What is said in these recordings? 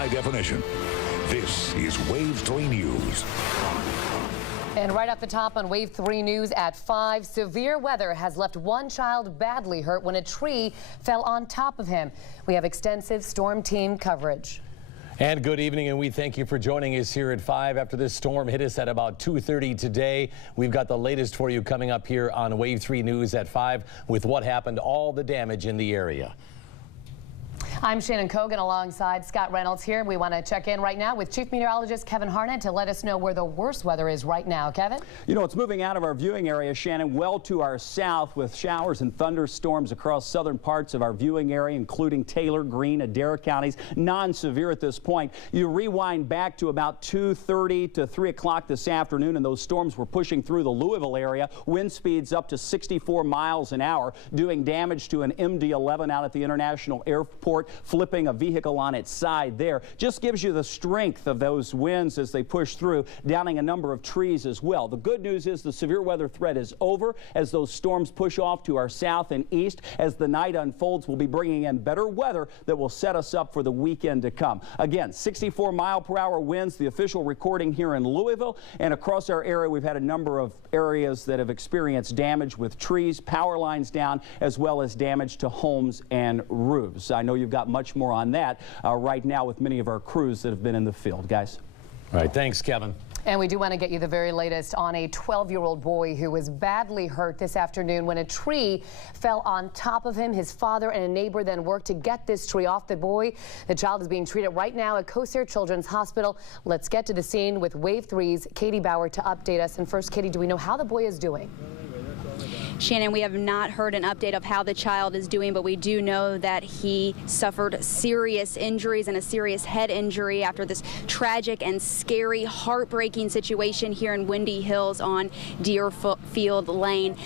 high definition. This is WAVE 3 News. And right off the top on WAVE 3 News at 5, severe weather has left one child badly hurt when a tree fell on top of him. We have extensive storm team coverage. And good evening, and we thank you for joining us here at 5 after this storm hit us at about 2:30 today. We've got the latest for you coming up here on WAVE 3 News at 5 with what happened, all the damage in the area. I'm Shannon Kogan alongside Scott Reynolds here. We want to check in right now with Chief Meteorologist Kevin Harnett to let us know where the worst weather is right now. Kevin? You know, it's moving out of our viewing area, Shannon, well to our south with showers and thunderstorms across southern parts of our viewing area, including Taylor, Greene, Adair counties. Non-severe at this point. You rewind back to about 2:30 to 3 o'clock this afternoon, and those storms were pushing through the Louisville area. Wind speeds up to 64 miles an hour, doing damage to an MD-11 out at the International Airport, flipping a vehicle on its side there. Just gives you the strength of those winds as they push through, downing a number of trees as well. The good news is the severe weather threat is over as those storms push off to our south and east. As the night unfolds, we'll be bringing in better weather that will set us up for the weekend to come. Again, 64-mile-per-hour winds, the official recording here in Louisville, and across our area we've had a number of areas that have experienced damage with trees, power lines down, as well as damage to homes and roofs. I know you've got much more on that right now with many of our crews that have been in the field. Guys. All right, thanks, Kevin. And we do want to get you the very latest on a 12-year-old boy who was badly hurt this afternoon when a tree fell on top of him. His father and a neighbor then worked to get this tree off the boy. The child is being treated right now at Kosair Children's Hospital. Let's get to the scene with WAVE 3's Katie Bauer to update us. And first, Katie, do we know how the boy is doing? Shannon, we have not heard an update of how the child is doing, but we do know that he suffered serious injuries and a serious head injury after this tragic and scary, heartbreaking situation here in Windy Hills on Deerfield Lane.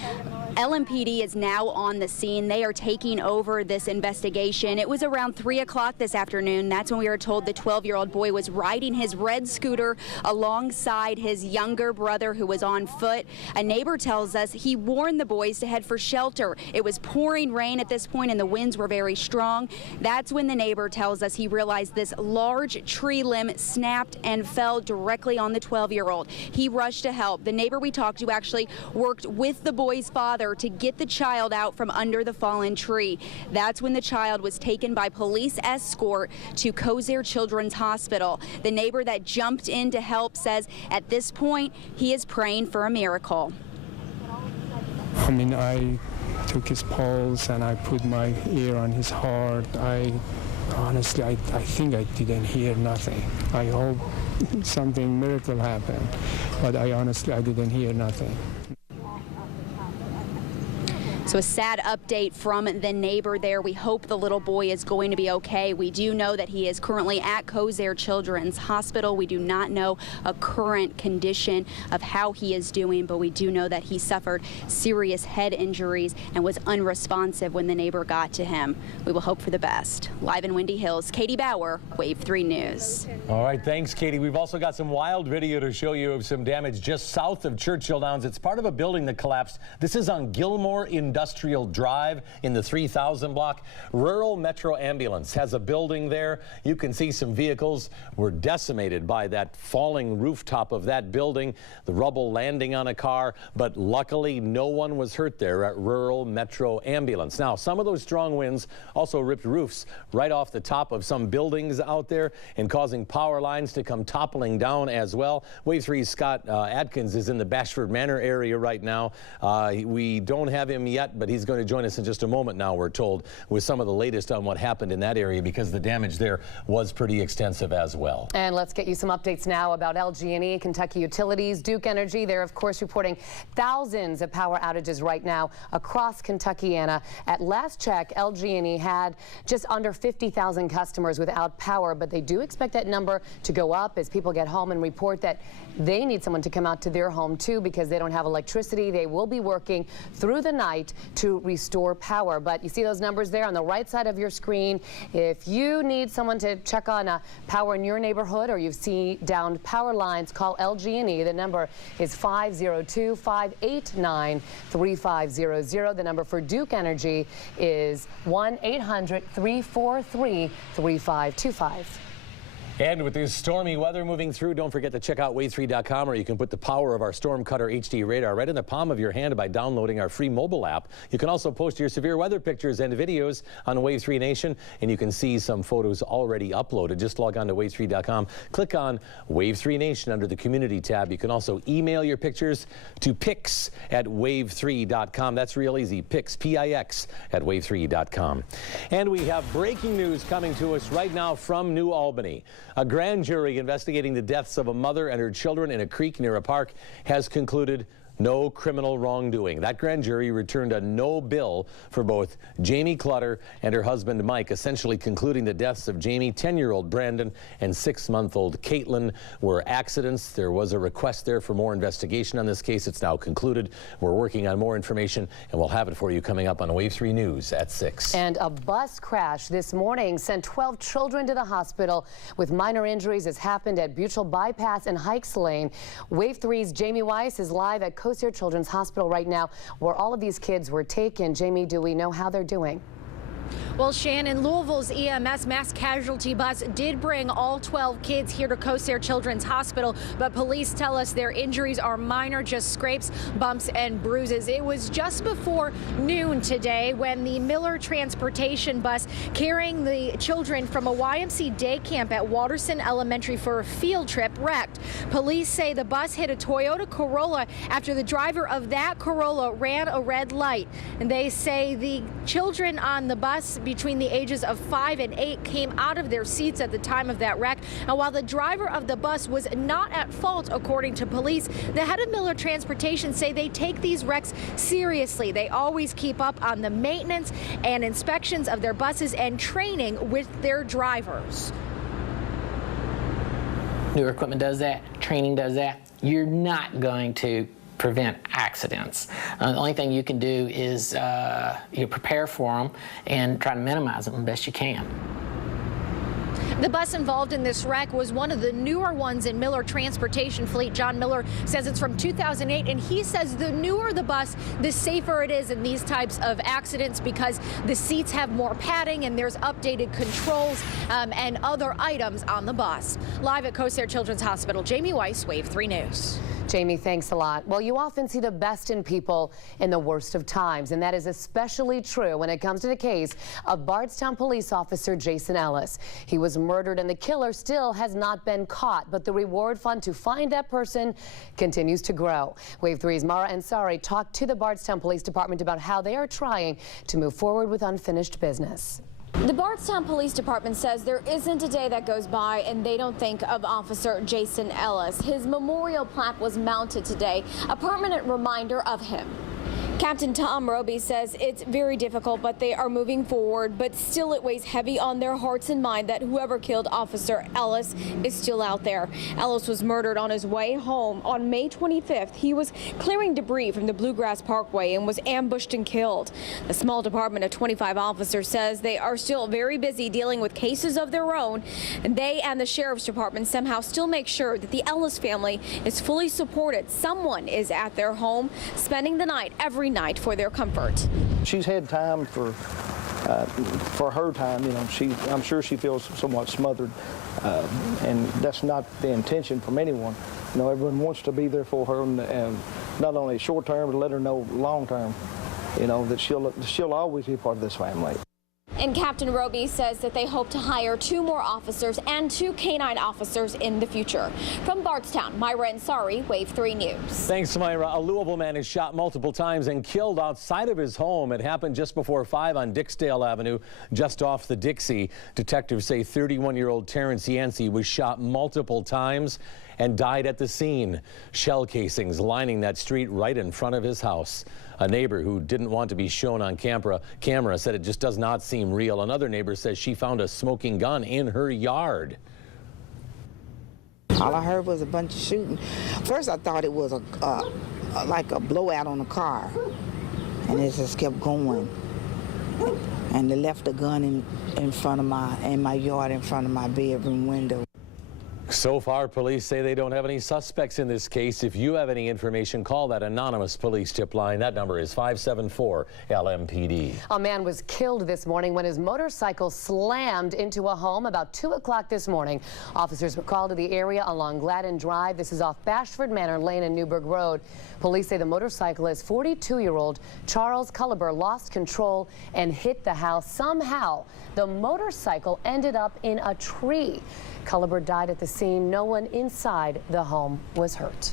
LMPD is now on the scene. They are taking over this investigation. It was around 3 o'clock this afternoon. That's when we were told the 12-year-old boy was riding his red scooter alongside his younger brother who was on foot. A neighbor tells us he warned the boys to head for shelter. It was pouring rain at this point and the winds were very strong. That's when the neighbor tells us he realized this large tree limb snapped and fell directly on the 12-year-old. He rushed to help. The neighbor we talked to actually worked with the boy's father to get the child out from under the fallen tree. That's when the child was taken by police escort to Kosair Children's Hospital. The neighbor that jumped in to help says at this point he is praying for a miracle. I mean, I took his pulse and I put my ear on his heart. Honestly, I think I didn't hear nothing. I hope something miracle happened, but I didn't hear nothing. So a sad update from the neighbor there. We hope the little boy is going to be okay. We do know that he is currently at Kosair Children's Hospital. We do not know a current condition of how he is doing, but we do know that he suffered serious head injuries and was unresponsive when the neighbor got to him. We will hope for the best. Live in Windy Hills, Katie Bauer, WAVE 3 News. All right, thanks, Katie. We've also got some wild video to show you of some damage just south of Churchill Downs. It's part of a building that collapsed. This is on Gilmore Industrial Drive in the 3000 block. Rural Metro Ambulance has a building there. You can see some vehicles were decimated by that falling rooftop of that building, the rubble landing on a car, but luckily no one was hurt there at Rural Metro Ambulance. Now, some of those strong winds also ripped roofs right off the top of some buildings out there and causing power lines to come toppling down as well. WAVE 3's Scott Adkins is in the Bashford Manor area right now. We don't have him yet, but he's going to join us in just a moment now, we're told, with some of the latest on what happened in that area because the damage there was pretty extensive as well. And let's get you some updates now about LG&E, Kentucky Utilities, Duke Energy. They're, of course, reporting thousands of power outages right now across Kentuckiana. At last check, LG&E had just under 50,000 customers without power, but they do expect that number to go up as people get home and report that they need someone to come out to their home, too, because they don't have electricity. They will be working through the night to restore power. But you see those numbers there on the right side of your screen. If you need someone to check on power in your neighborhood or you've seen downed power lines, call LG&E. The number is 502-589-3500. The number for Duke Energy is 1-800-343-3525. And with this stormy weather moving through, don't forget to check out WAVE3.com, or you can put the power of our Storm Cutter HD radar right in the palm of your hand by downloading our free mobile app. You can also post your severe weather pictures and videos on WAVE3 Nation, and you can see some photos already uploaded. Just log on to WAVE3.com, click on WAVE3 Nation under the Community tab. You can also email your pictures to pics@wave3.com. That's real easy, pics, P-I-X, at wave3.com. And we have breaking news coming to us right now from New Albany. A grand jury investigating the deaths of a mother and her children in a creek near a park has concluded no criminal wrongdoing. That grand jury returned a no bill for both Jamie Clutter and her husband Mike, essentially concluding the deaths of Jamie, 10-year-old Brandon, and 6-month-old Caitlin were accidents. There was a request there for more investigation on this case. It's now concluded. We're working on more information, and we'll have it for you coming up on Wave 3 News at 6. And a bus crash this morning sent 12 children to the hospital with minor injuries. Has happened at Butyl Bypass and Hikes Lane. Wave 3's Jamie Weiss is live at Coast Children's Hospital right now, where all of these kids were taken. Jamie, do we know how they're doing? Well, Shannon, Louisville's EMS mass casualty bus did bring all 12 kids here to Coast Children's Hospital, but police tell us their injuries are minor, just scrapes, bumps, and bruises. It was just before noon today when the Miller transportation bus carrying the children from a YMC day camp at Watterson Elementary for a field trip wrecked. Police say the bus hit a Toyota Corolla after the driver of that Corolla ran a red light. And they say the children on the bus between the ages of 5 and 8 came out of their seats at the time of that wreck. And while the driver of the bus was not at fault, according to police, the head of Miller Transportation say they take these wrecks seriously. They always keep up on the maintenance and inspections of their buses and training with their drivers. Newer equipment does that, training does that. You're not going to prevent accidents. The only thing you can do is you prepare for them and try to minimize them the best you can. The bus involved in this wreck was one of the newer ones in Miller transportation fleet. John Miller says it's from 2008, and he says the newer the bus, the safer it is in these types of accidents because the seats have more padding and there's updated controls and other items on the bus. Live at Coast Children's Hospital, Jamie Weiss, Wave 3 News. Jamie, thanks a lot. Well, you often see the best in people in the worst of times, and that is especially true when it comes to the case of Bardstown police officer Jason Ellis. He was murdered, and the killer still has not been caught, but the reward fund to find that person continues to grow. Wave 3's Mara Ansari talked to the Bardstown Police Department about how they are trying to move forward with unfinished business. The Bardstown Police Department says there isn't a day that goes by and they don't think of Officer Jason Ellis. His memorial plaque was mounted today, a permanent reminder of him. Captain Tom Roby says it's very difficult, but they are moving forward, but still it weighs heavy on their hearts and mind that whoever killed Officer Ellis is still out there. Ellis was murdered on his way home on May 25th. He was clearing debris from the Bluegrass Parkway and was ambushed and killed. The small department of 25 officers says they are still very busy dealing with cases of their own, and they and the Sheriff's Department somehow still make sure that the Ellis family is fully supported. Someone is at their home spending the night every night for their comfort. She's had time for her time. You know, I'm sure she feels somewhat smothered, and that's not the intention from anyone. You know, everyone wants to be there for her, and not only short term, but let her know long term. You know, that she'll always be part of this family. And Captain Roby says that they hope to hire 2 more officers and 2 canine officers in the future. From Bardstown, Myra Ansari, Wave 3 News. Thanks, Myra. A Louisville man is shot multiple times and killed outside of his home. It happened just before 5 on Dixdale Avenue, just off the Dixie. Detectives say 31-year-old Terrence Yancey was shot multiple times and died at the scene. Shell casings lining that street right in front of his house. A neighbor who didn't want to be shown on camera said it just does not seem real. Another neighbor says she found a smoking gun in her yard. All I heard was a bunch of shooting. First I thought it was like a blowout on a car, and it just kept going. And they left a gun in front of my yard, in front of my bedroom window. So far, police say they don't have any suspects in this case. If you have any information, call that anonymous police tip line. That number is 574-LMPD. A man was killed this morning when his motorcycle slammed into a home about 2 o'clock this morning. Officers were called to the area along Gladden Drive. This is off Bashford Manor Lane and Newburgh Road. Police say the motorcyclist, 42-year-old Charles Culliber, lost control and hit the house. Somehow, the motorcycle ended up in a tree. Culliber died at the scene. No one inside the home was hurt.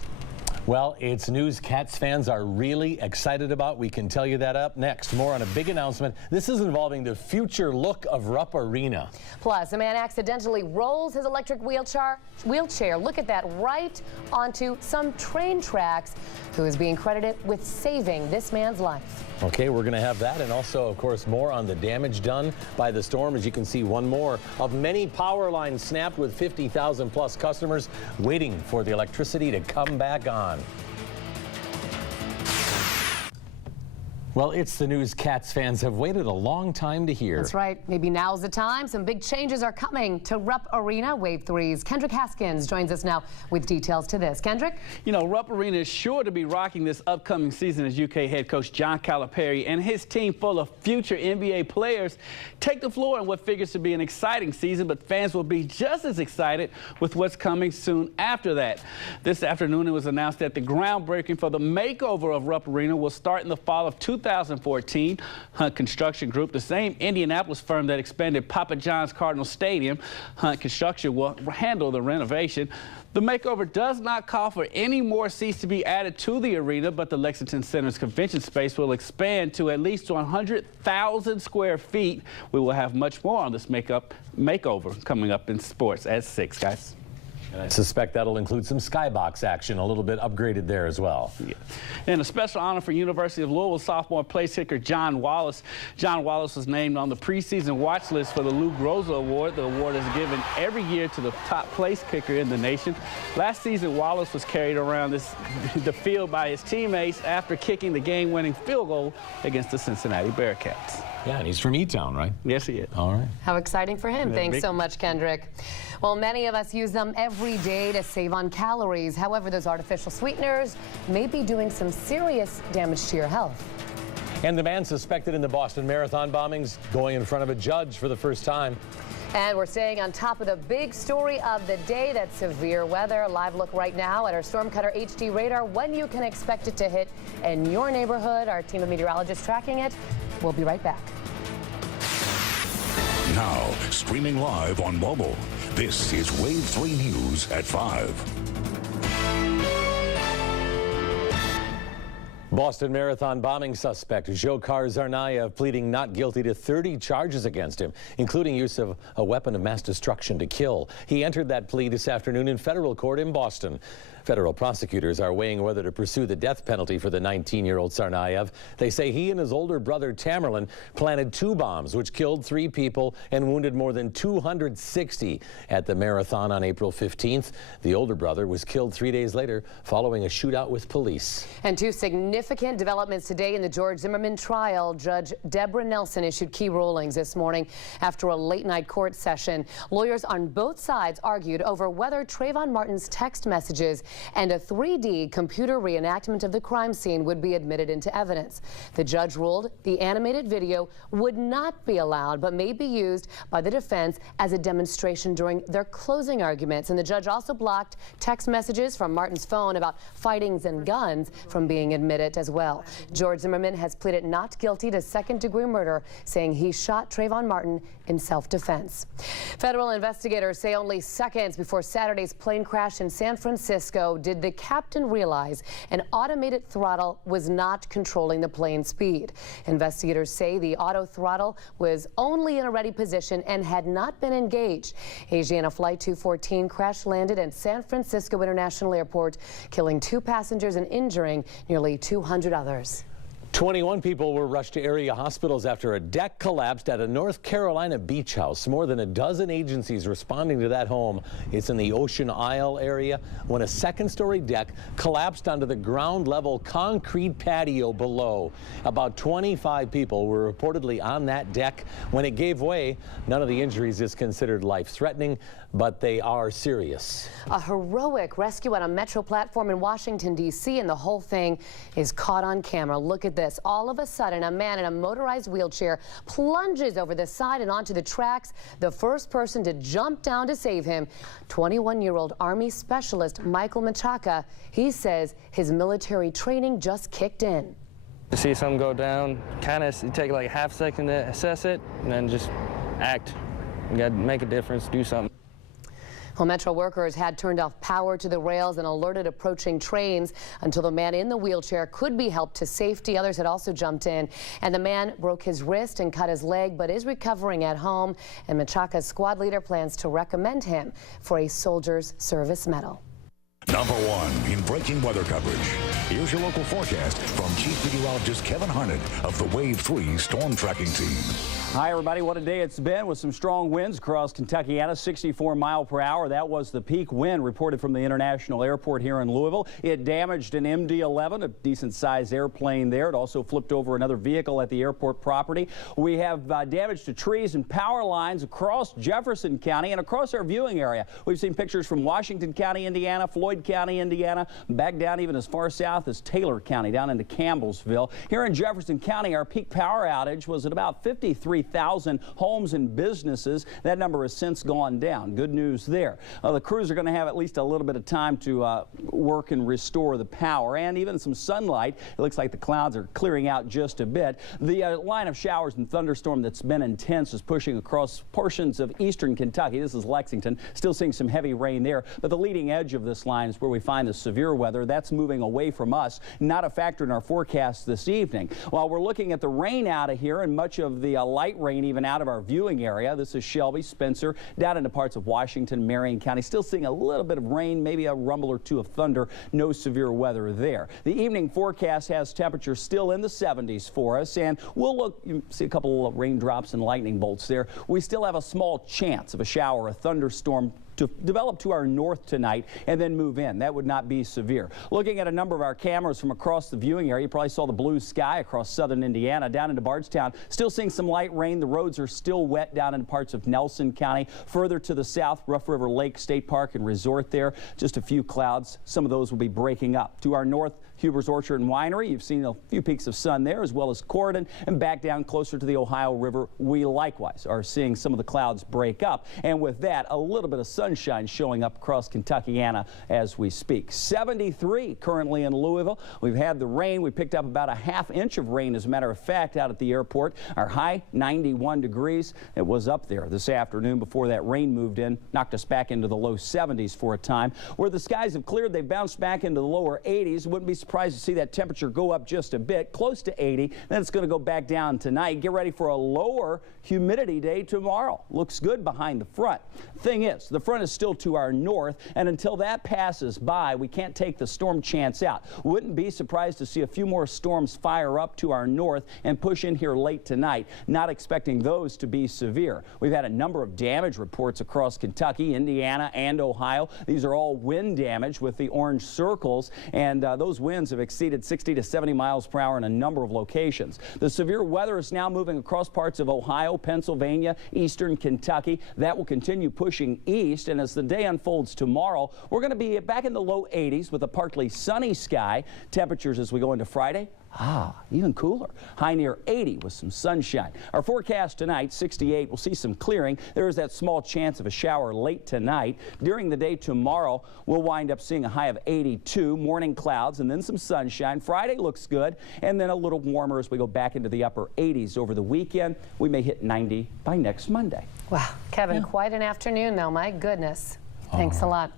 Well, it's news Cats fans are really excited about. We can tell you that up next. More on a big announcement. This is involving the future look of Rupp Arena. Plus, a man accidentally rolls his electric wheelchair. Look at that, right onto some train tracks. Who is being credited with saving this man's life? Okay, we're going to have that, and also, of course, more on the damage done by the storm. As you can see, one more of many power lines snapped with 50,000 plus customers waiting for the electricity to come back on. Well, it's the news Cats fans have waited a long time to hear. That's right. Maybe now's the time. Some big changes are coming to Rupp Arena. WAVE 3's Kendrick Haskins joins us now with details to this. Kendrick? You know, Rupp Arena is sure to be rocking this upcoming season as UK head coach John Calipari and his team full of future NBA players take the floor in what figures to be an exciting season, but fans will be just as excited with what's coming soon after that. This afternoon, it was announced that the groundbreaking for the makeover of Rupp Arena will start in the fall of 2014. Hunt Construction Group, the same Indianapolis firm that expanded Papa John's Cardinal Stadium, Hunt Construction will handle the renovation. The makeover does not call for any more seats to be added to the arena, but the Lexington Center's convention space will expand to at least 100,000 square feet. We will have much more on this makeover coming up in sports at 6, guys. And I suspect that'll include some skybox action, a little bit upgraded there as well. Yeah. And a special honor for University of Louisville sophomore place kicker John Wallace. John Wallace was named on the preseason watch list for the Lou Groza Award. The award is given every year to the top place kicker in the nation. Last season, Wallace was carried around the field by his teammates after kicking the game-winning field goal against the Cincinnati Bearcats. Yeah, and he's from E-Town, right? Yes, he is. All right. How exciting for him. Thanks so much, Kendrick. Well, many of us use them every day to save on calories. However, those artificial sweeteners may be doing some serious damage to your health. And the man suspected in the Boston Marathon bombings going in front of a judge for the first time. And we're staying on top of the big story of the day, that severe weather. A live look right now at our Stormcutter HD radar, when you can expect it to hit in your neighborhood. Our team of meteorologists tracking it. We'll be right back. Now, streaming live on mobile, this is WAVE 3 News at 5. Boston Marathon bombing suspect Dzhokhar Tsarnaev pleading not guilty to 30 charges against him, including use of a weapon of mass destruction to kill. He entered that plea this afternoon in federal court in Boston. Federal prosecutors are weighing whether to pursue the death penalty for the 19-year-old Tsarnaev. They say he and his older brother Tamerlan planted 2 bombs which killed 3 people and wounded more than 260 at the marathon on April 15th. The older brother was killed 3 days later following a shootout with police. And 2 significant developments today in the George Zimmerman trial. Judge Deborah Nelson issued key rulings this morning after a late-night court session. Lawyers on both sides argued over whether Trayvon Martin's text messages and a 3D computer reenactment of the crime scene would be admitted into evidence. The judge ruled the animated video would not be allowed, but may be used by the defense as a demonstration during their closing arguments. And the judge also blocked text messages from Martin's phone about fightings and guns from being admitted as well. George Zimmerman has pleaded not guilty to second-degree murder, saying he shot Trayvon Martin in self-defense. Federal investigators say only seconds before Saturday's plane crash in San Francisco did the captain realize an automated throttle was not controlling the plane's speed. Investigators say the auto throttle was only in a ready position and had not been engaged. Asiana Flight 214 crash landed at San Francisco International Airport, killing 2 passengers and injuring nearly 200 others. 21 people were rushed to area hospitals after a deck collapsed at a North Carolina beach house. More than a dozen agencies responding to that home. It's in the Ocean Isle area when a second-story deck collapsed onto the ground-level concrete patio below. About 25 people were reportedly on that deck when it gave way. None of the injuries is considered life-threatening, but they are serious. A heroic rescue on a metro platform in Washington, D.C., and the whole thing is caught on camera. Look at this. All of a sudden, a man in a motorized wheelchair plunges over the side and onto the tracks. The first person to jump down to save him, 21-year-old Army specialist Michael Machaca. He says his military training just kicked in. To see something go down, kind of take like a half second to assess it, and then just act. You got to make a difference, do something. Well, Metro workers had turned off power to the rails and alerted approaching trains until the man in the wheelchair could be helped to safety. Others had also jumped in, and the man broke his wrist and cut his leg, but is recovering at home. And Machaca's squad leader plans to recommend him for a Soldier's Service Medal. Number 1 in breaking weather coverage. Here's your local forecast from Chief Meteorologist Kevin Harnett of the WAVE3 Storm Tracking Team. Hi, everybody. What a day it's been with some strong winds across Kentuckiana, 64 miles per hour. That was the peak wind reported from the International Airport here in Louisville. It damaged an MD-11, a decent-sized airplane there. It also flipped over another vehicle at the airport property. We have damage to trees and power lines across Jefferson County and across our viewing area. We've seen pictures from Washington County, Indiana, Floyd County, Indiana, back down even as far south as Taylor County, down into Campbellsville. Here in Jefferson County, our peak power outage was at about 53,000 homes and businesses. That number has since gone down. Good news there. The crews are going to have at least a little bit of time to work and restore the power and even some sunlight. It looks like the clouds are clearing out just a bit. The line of showers and thunderstorm that's been intense is pushing across portions of eastern Kentucky. This is Lexington. Still seeing some heavy rain there, but the leading edge of this line is where we find the severe weather. That's moving away from us. Not a factor in our forecast this evening. While we're looking at the rain out of here and much of the light rain even out of our viewing area. This is Shelby, Spencer, down into parts of Washington, Marion County. Still seeing a little bit of rain, maybe a rumble or two of thunder. No severe weather there. The evening forecast has temperatures still in the 70s for us, and we'll look, you see a couple of raindrops and lightning bolts there. We still have a small chance of a shower, a thunderstorm to develop to our north tonight and then move in. That would not be severe. Looking at a number of our cameras from across the viewing area, you probably saw the blue sky across southern Indiana, down into Bardstown. Still seeing some light rain. The roads are still wet down in parts of Nelson County. Further to the south, Rough River Lake State Park and Resort there. Just a few clouds. Some of those will be breaking up. To our north, Huber's Orchard and Winery. You've seen a few peaks of sun there, as well as Corydon, and back down closer to the Ohio River. We likewise are seeing some of the clouds break up, and with that, a little bit of sunshine showing up across Kentuckiana as we speak. 73 currently in Louisville. We've had the rain. We picked up about a ½ inch of rain, as a matter of fact, out at the airport. Our high, 91 degrees. It was up there this afternoon before that rain moved in, knocked us back into the low 70s for a time. Where the skies have cleared, they've bounced back into the lower 80s. Wouldn't be surprised to see that temperature go up just a bit, close to 80. Then it's going to go back down tonight. Get ready for a lower humidity day tomorrow. Looks good behind the front. Thing is, the front is still to our north, and until that passes by, we can't take the storm chance out. Wouldn't be surprised to see a few more storms fire up to our north and push in here late tonight. Not expecting those to be severe. We've had a number of damage reports across Kentucky, Indiana, and Ohio. These are all wind damage with the orange circles, and those winds have exceeded 60 to 70 miles per hour in a number of locations. The severe weather is now moving across parts of Ohio, Pennsylvania, eastern Kentucky. That will continue pushing east, and as the day unfolds tomorrow, we're going to be back in the low 80s with a partly sunny sky. Temperatures as we go into Friday, even cooler. High near 80 with some sunshine. Our forecast tonight, 68. We'll see some clearing. There is that small chance of a shower late tonight. During the day tomorrow, we'll wind up seeing a high of 82. Morning clouds and then some sunshine. Friday looks good, and then a little warmer as we go back into the upper 80s over the weekend. We may hit 90 by next Monday. Wow, Kevin, quite an afternoon though, my goodness. Thanks a lot.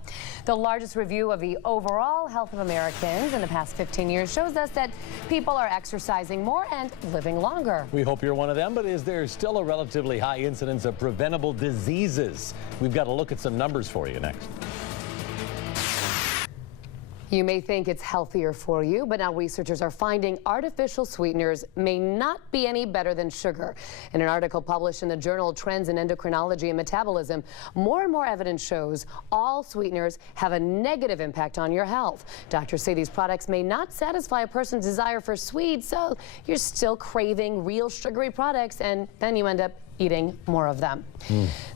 The largest review of the overall health of Americans in the past 15 years shows us that people are exercising more and living longer. We hope you're one of them, but is there still a relatively high incidence of preventable diseases? We've got to look at some numbers for you next. You may think it's healthier for you, but now researchers are finding artificial sweeteners may not be any better than sugar. In an article published in the journal Trends in Endocrinology and Metabolism, more and more evidence shows all sweeteners have a negative impact on your health. Doctors say these products may not satisfy a person's desire for sweets, so you're still craving real sugary products, and then you end up eating more of them.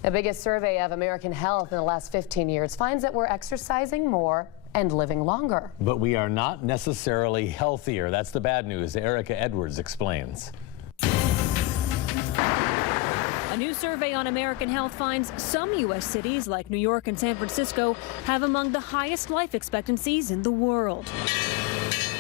The biggest survey of American health in the last 15 years finds that we're exercising more and living longer. But we are not necessarily healthier. That's the bad news. Erica Edwards explains. A new survey on American health finds some U.S. cities like New York and San Francisco have among the highest life expectancies in the world.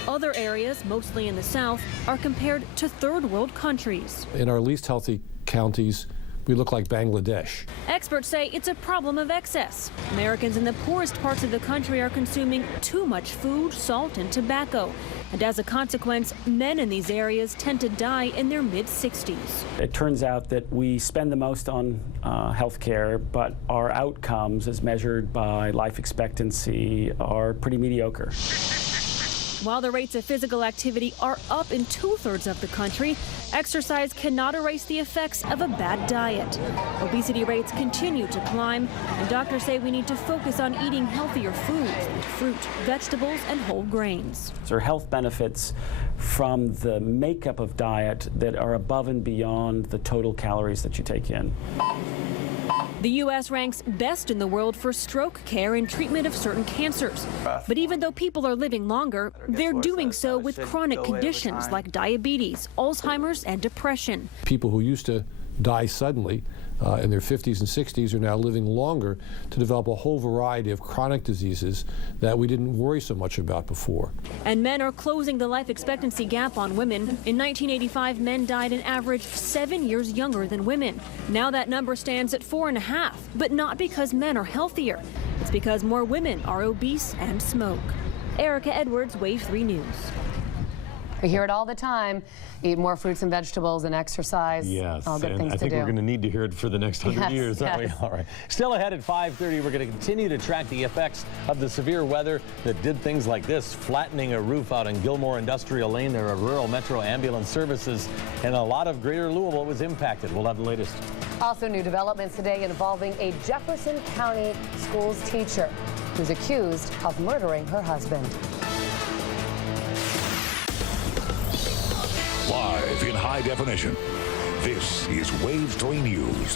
Other areas, mostly in the South, are compared to third world countries. In our least healthy counties, we look like Bangladesh. Experts say it's a problem of excess. Americans in the poorest parts of the country are consuming too much food, salt, and tobacco. And as a consequence, men in these areas tend to die in their mid-60s. It turns out that we spend the most on health care, but our outcomes, as measured by life expectancy, are pretty mediocre. While the rates of physical activity are up in 2/3 of the country, exercise cannot erase the effects of a bad diet. Obesity rates continue to climb, and doctors say we need to focus on eating healthier foods like fruit, vegetables, and whole grains. There are health benefits from the makeup of diet that are above and beyond the total calories that you take in. The U.S. ranks best in the world for stroke care and treatment of certain cancers. But even though people are living longer, they're doing so with chronic conditions like diabetes, Alzheimer's, and depression. People who used to die suddenly in their 50s and 60s are now living longer to develop a whole variety of chronic diseases that we didn't worry so much about before. And men are closing the life expectancy gap on women. In 1985, men died an average 7 years younger than women. Now that number stands at 4.5, but not because men are healthier. It's because more women are obese and smoke. Erica Edwards, WAVE 3 News. We hear it all the time. Eat more fruits and vegetables and exercise. Yes, all good and things I think to do. we're going to need to hear it for the next 100 years, aren't yes. we? All right. Still ahead at 5:30, we're going to continue to track the effects of the severe weather that did things like this, flattening a roof out in Gilmore Industrial Lane. There are rural metro ambulance services, and a lot of greater Louisville was impacted. We'll have the latest. Also, new developments today involving a Jefferson County schools teacher who's accused of murdering her husband. Live in high definition, this is WAVE 3 News.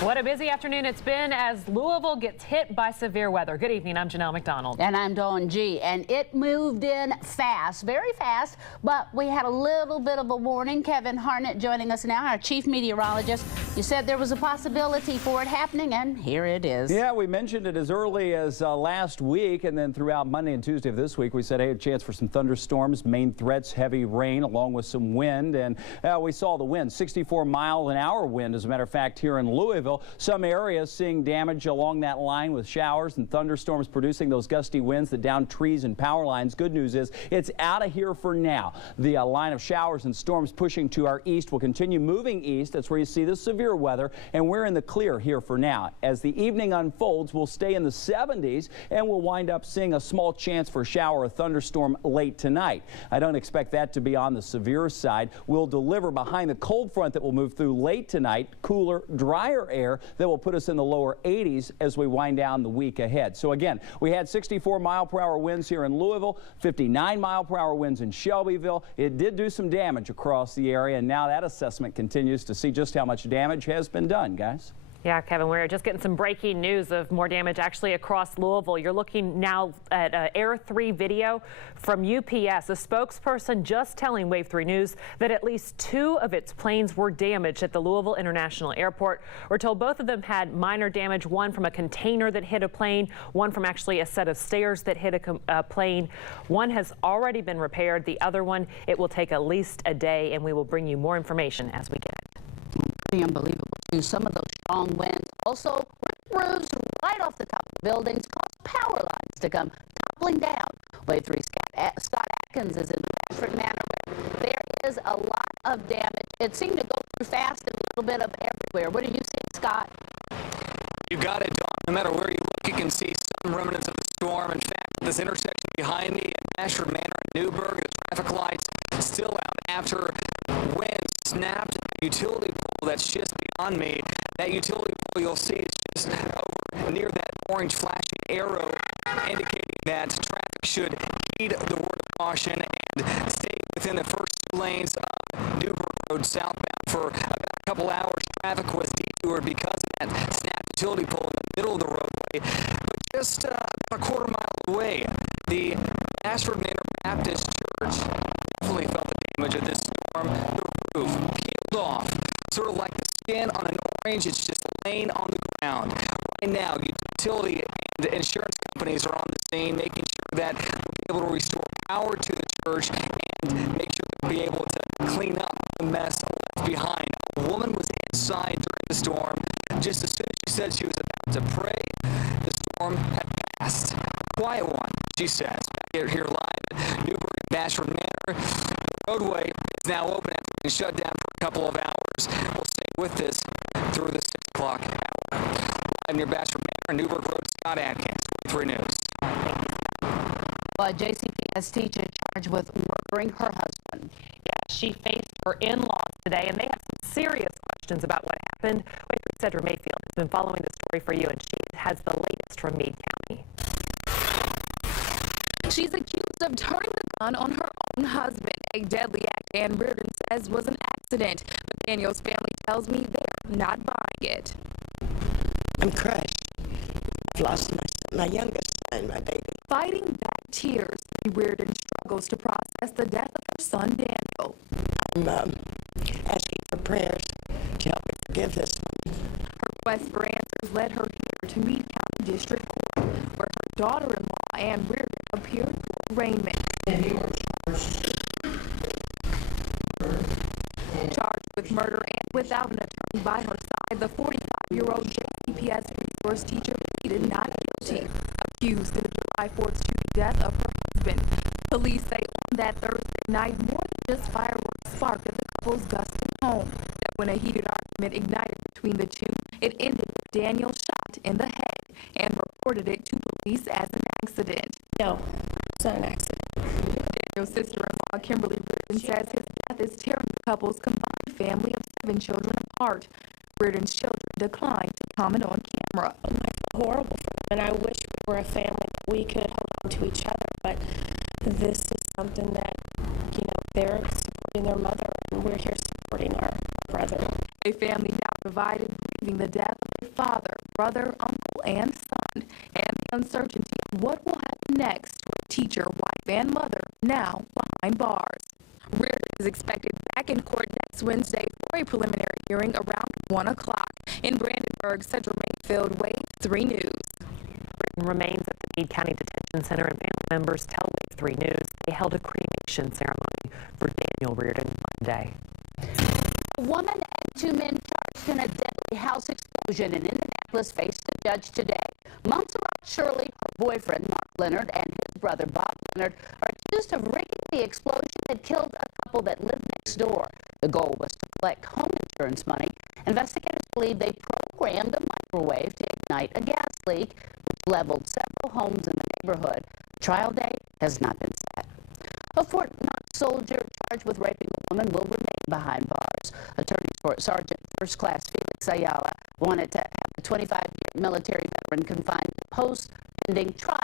What a busy afternoon it's been as Louisville gets hit by severe weather. Good evening, I'm Janelle McDonald. And I'm Dawn G. And it moved in fast, very fast, but we had a little bit of a warning. Kevin Harnett joining us now, our chief meteorologist. You said there was a possibility for it happening, and here it is. Yeah, we mentioned it as early as last week, and then throughout Monday and Tuesday of this week, we said, hey, a chance for some thunderstorms, main threats, heavy rain, along with some wind. And we saw the wind, 64-mile-an-hour wind, as a matter of fact, here in Louisville. Some areas seeing damage along that line with showers and thunderstorms producing those gusty winds that down trees and power lines. Good news is it's out of here for now. The line of showers and storms pushing to our east will continue moving east. That's where you see the severe weather, and we're in the clear here for now. As the evening unfolds, we'll stay in the 70s, and we'll wind up seeing a small chance for a shower or thunderstorm late tonight. I don't expect that to be on the severe side. We'll deliver behind the cold front that will move through late tonight, cooler, drier air that will put us in the lower 80s as we wind down the week ahead. So again, we had 64-mile-per-hour winds here in Louisville, 59-mile-per-hour winds in Shelbyville. It did do some damage across the area, and now that assessment continues to see just how much damage has been done, guys. Yeah, Kevin, we're just getting some breaking news of more damage actually across Louisville. You're looking now at Air 3 video from UPS. A spokesperson just telling WAVE 3 News that at least 2 of its planes were damaged at the Louisville International Airport. We're told both of them had minor damage, one from a container that hit a plane, one from actually a set of stairs that hit a plane. One has already been repaired. The other one, it will take at least a day, and we will bring you more information as we get it. Pretty unbelievable, too. Some of those strong winds also ripped roofs right off the top of the buildings, caused power lines to come toppling down. WAVE 3 Scott Atkins is in Bradford Manor. There is a lot of damage. It seemed to go through fast and a little bit of everywhere. What do you see, Scott? You got it, Dawn. No matter where you look, you can see some remnants of the storm. In fact, this intersection behind me at Ashford Manor in Newburgh. The traffic lights still out after wind snapped the utility pole that's just beyond me. That utility pole you'll see is just over near that orange flashing arrow, indicating that traffic should heed the word of caution and stay within the first 2 lanes of Newburgh Road southbound. For about a couple hours, traffic was detoured because of that snapped utility pole in the middle of the roadway. But just about a quarter mile away, the Ashford Manor Baptist Church definitely felt the damage of this storm. The roof peeled off, sort of like the skin on an orange. It's just laying on the ground. Right now, utility and insurance companies are on the scene, making sure that we'll be able to restore power to the church and make sure they'll be able to clean up the mess left behind. A woman was inside during the storm. Just as soon as she said she was about to pray, the storm had passed. Quiet one, she says. Back here live at Newburgh and Ashford Manor. The roadway is now open after being shut down for a couple of hours. We'll stay with this through the 6 o'clock hour. Live near Ashford Manor, Newburgh Road, Scott Atkins, WAVE3 News. A JCPS teacher charged with murdering her husband. Yeah, she faced her in-laws today, and they have some serious questions about what happened. WAVE3's Cedra Mayfield has been following the story for you, and she has the latest from Meade County. She's accused of turning the gun on her own husband, a deadly act Ann Reardon says was an accident. But Daniel's family tells me they're not buying it. I'm crushed. I've lost my youngest son, my baby. Fighting back tears, Reardon struggles to process the death of her son, Daniel. I'm asking for prayers to help me forgive this one. Her quest for answers led her here to Meade County District Court, where her daughter-in-law, Ann Reardon, appeared for arraignment. Charged with murder and without an attorney by her side, the 45-year-old JCPS resource teacher pleaded not guilty, accused in the July 4th shooting death of her husband. Police say on that Thursday night, more than just fireworks sparked at the couple's Guston home. That when a heated argument ignited between the two, it ended with Daniel shot in the head and reported it to police as an accident. No, it's not an accident. Daniel's sister-in-law, Kimberly Reardon, says his death is tearing the couple's combined family of 7 children apart. Reardon's children declined to comment on camera. Horrible for them, and I wish we were a family that we could hold on to each other, but this is something that, they're supporting their mother, and we're here supporting our brother. A family now divided, grieving the death of their father, brother, uncle, and son, and the uncertainty of what will happen next to a teacher, wife, and mother now behind bars. Reardon is expected back in court next Wednesday for a preliminary hearing around 1 o'clock. In Brandenburg, Cedra Mayfield, WAVE3 News. Reardon remains at the Meade County Detention Center, and family members tell WAVE3 News they held a cremation ceremony for Daniel Reardon Monday. A woman and 2 men charged in a deadly house explosion in Indianapolis faced a judge today. Montserrat Shirley, her boyfriend Mark Leonard, and his brother Bob Leonard are accused of rigging the explosion that killed a couple that lived next door. The goal was to collect home insurance money. Investigators believe they programmed a microwave to ignite a gas leak, which leveled several homes in the neighborhood. Trial date has not been set. A Fort Knox soldier charged with raping a woman will remain behind bars. Attorneys for Sergeant First Class Felix Ayala wanted to have the 25-year military veteran confined to post-pending trial.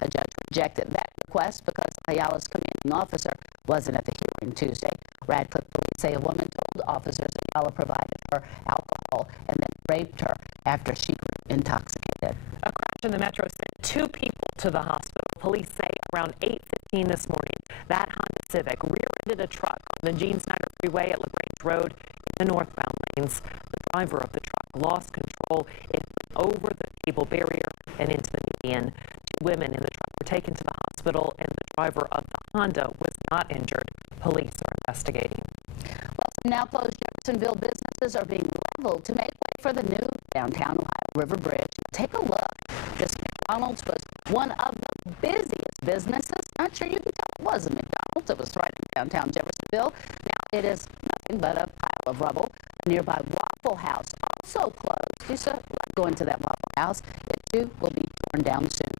A judge rejected that request because Ayala's commanding officer wasn't at the hearing Tuesday. Radcliffe police say a woman told officers Ayala provided her alcohol and then raped her after she grew intoxicated. A crash in the metro sent 2 people to the hospital. Police say around 8:15 this morning, that Honda Civic rear-ended a truck on the Gene Snyder Freeway at LaGrange Road in the northbound lanes. The driver of the truck lost control. It went over the cable barrier and into the median. 2 women in the truck were taken to the hospital, and the driver of the Honda was not injured. Police are investigating. Well, now closed Jeffersonville businesses are being leveled to make way for the new downtown Ohio River Bridge. Take a look. This McDonald's was one of the busiest businesses. Not sure you can tell it was a McDonald's. It was right in downtown Jeffersonville. Now it is nothing but a pile of rubble. A nearby Waffle House also closed. Used to like going to that Waffle House. It too will be torn down soon.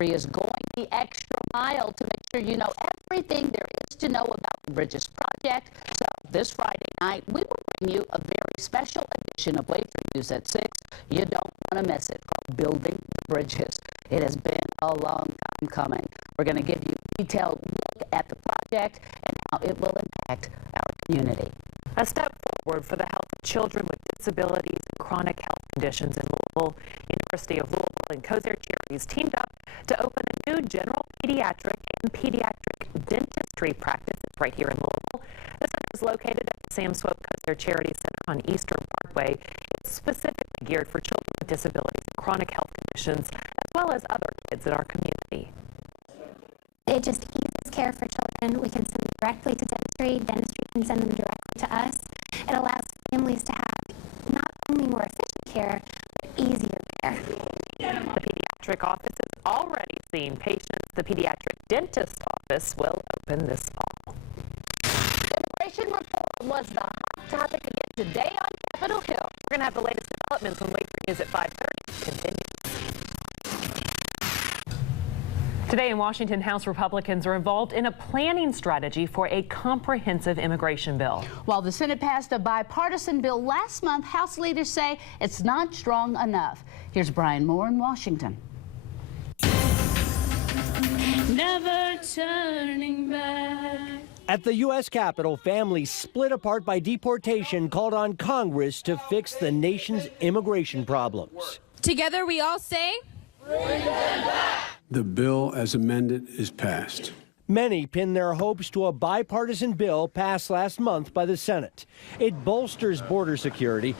WAVE3 is going the extra mile to make sure you know everything there is to know about the Bridges project. So this Friday night, we will bring you a very special edition of WAVE 3 News at 6. You don't want to miss it, called Building the Bridges. It has been a long time coming. We're going to give you a detailed look at the project and how it will impact our community. A step forward for the health of children with disabilities and chronic health conditions in Louisville. University of Louisville and Cosair Charities teamed up to open a new general pediatric and pediatric dentistry practice right here in Louisville. The center is located at the Sam Swope Cosair Charities Center on Eastern Parkway. It's specifically geared for children with disabilities and chronic health conditions, as well as other kids in our community. It just eases care for children. We can send them directly to dentistry. Dentistry can send them directly to us. It allows families to have not only more efficient care, but easier care. The pediatric office is already seeing patients. The pediatric dentist office will open this fall. Immigration reform was the hot topic again today on Capitol Hill. We're going to have the latest developments on WAVE 3 News at 5:30. Continues. Today in Washington, House Republicans are involved in a planning strategy for a comprehensive immigration bill. While the Senate passed a bipartisan bill last month, House leaders say it's not strong enough. Here's Brian Moore in Washington. Never turning back. At the U.S. Capitol, families split apart by deportation called on Congress to fix the nation's immigration problems. Together we all say, bring them back. The bill as amended is passed. Many pin their hopes to a bipartisan bill passed last month by the Senate. It bolsters border security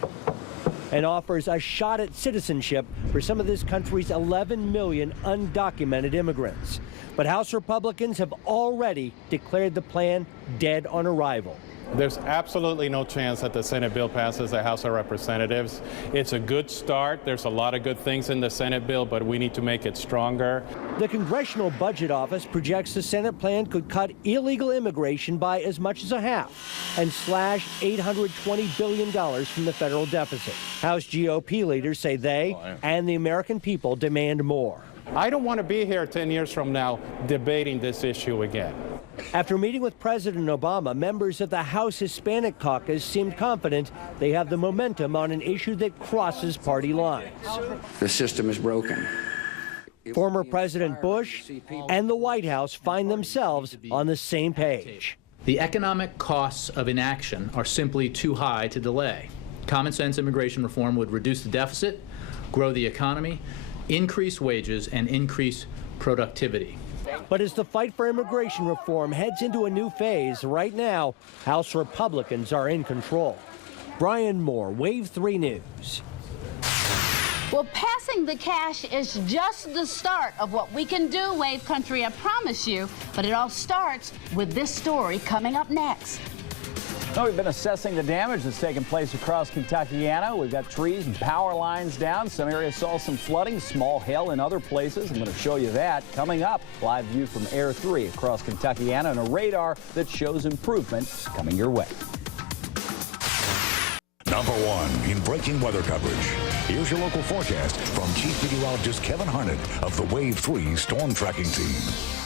and offers a shot at citizenship for some of this country's 11 million undocumented immigrants. But House Republicans have already declared the plan dead on arrival. There's absolutely no chance that the Senate bill passes the House of Representatives. It's a good start. There's a lot of good things in the Senate bill, but we need to make it stronger. The Congressional Budget Office projects the Senate plan could cut illegal immigration by as much as a half and slash $820 billion from the federal deficit. House GOP leaders say they and the American people demand more. I don't want to be here 10 years from now debating this issue again. After meeting with President Obama, members of the House Hispanic Caucus seemed confident they have the momentum on an issue that crosses party lines. The system is broken. Former President Bush and the White House find themselves on the same page. The economic costs of inaction are simply too high to delay. Common sense immigration reform would reduce the deficit, grow the economy, increase wages, and increase productivity. But as the fight for immigration reform heads into a new phase, right now, House Republicans are in control. Brian Moore, WAVE 3 News. Well, passing the cash is just the start of what we can do, Wave Country, I promise you. But it all starts with this story coming up next. Well, we've been assessing the damage that's taken place across Kentuckiana. We've got trees and power lines down. Some areas saw some flooding, small hail in other places. I'm going to show you that coming up. Live view from Air 3 across Kentuckiana and a radar that shows improvement coming your way. Number 1 in breaking weather coverage. Here's your local forecast from Chief Meteorologist Kevin Harnett of the WAVE 3 Storm Tracking Team.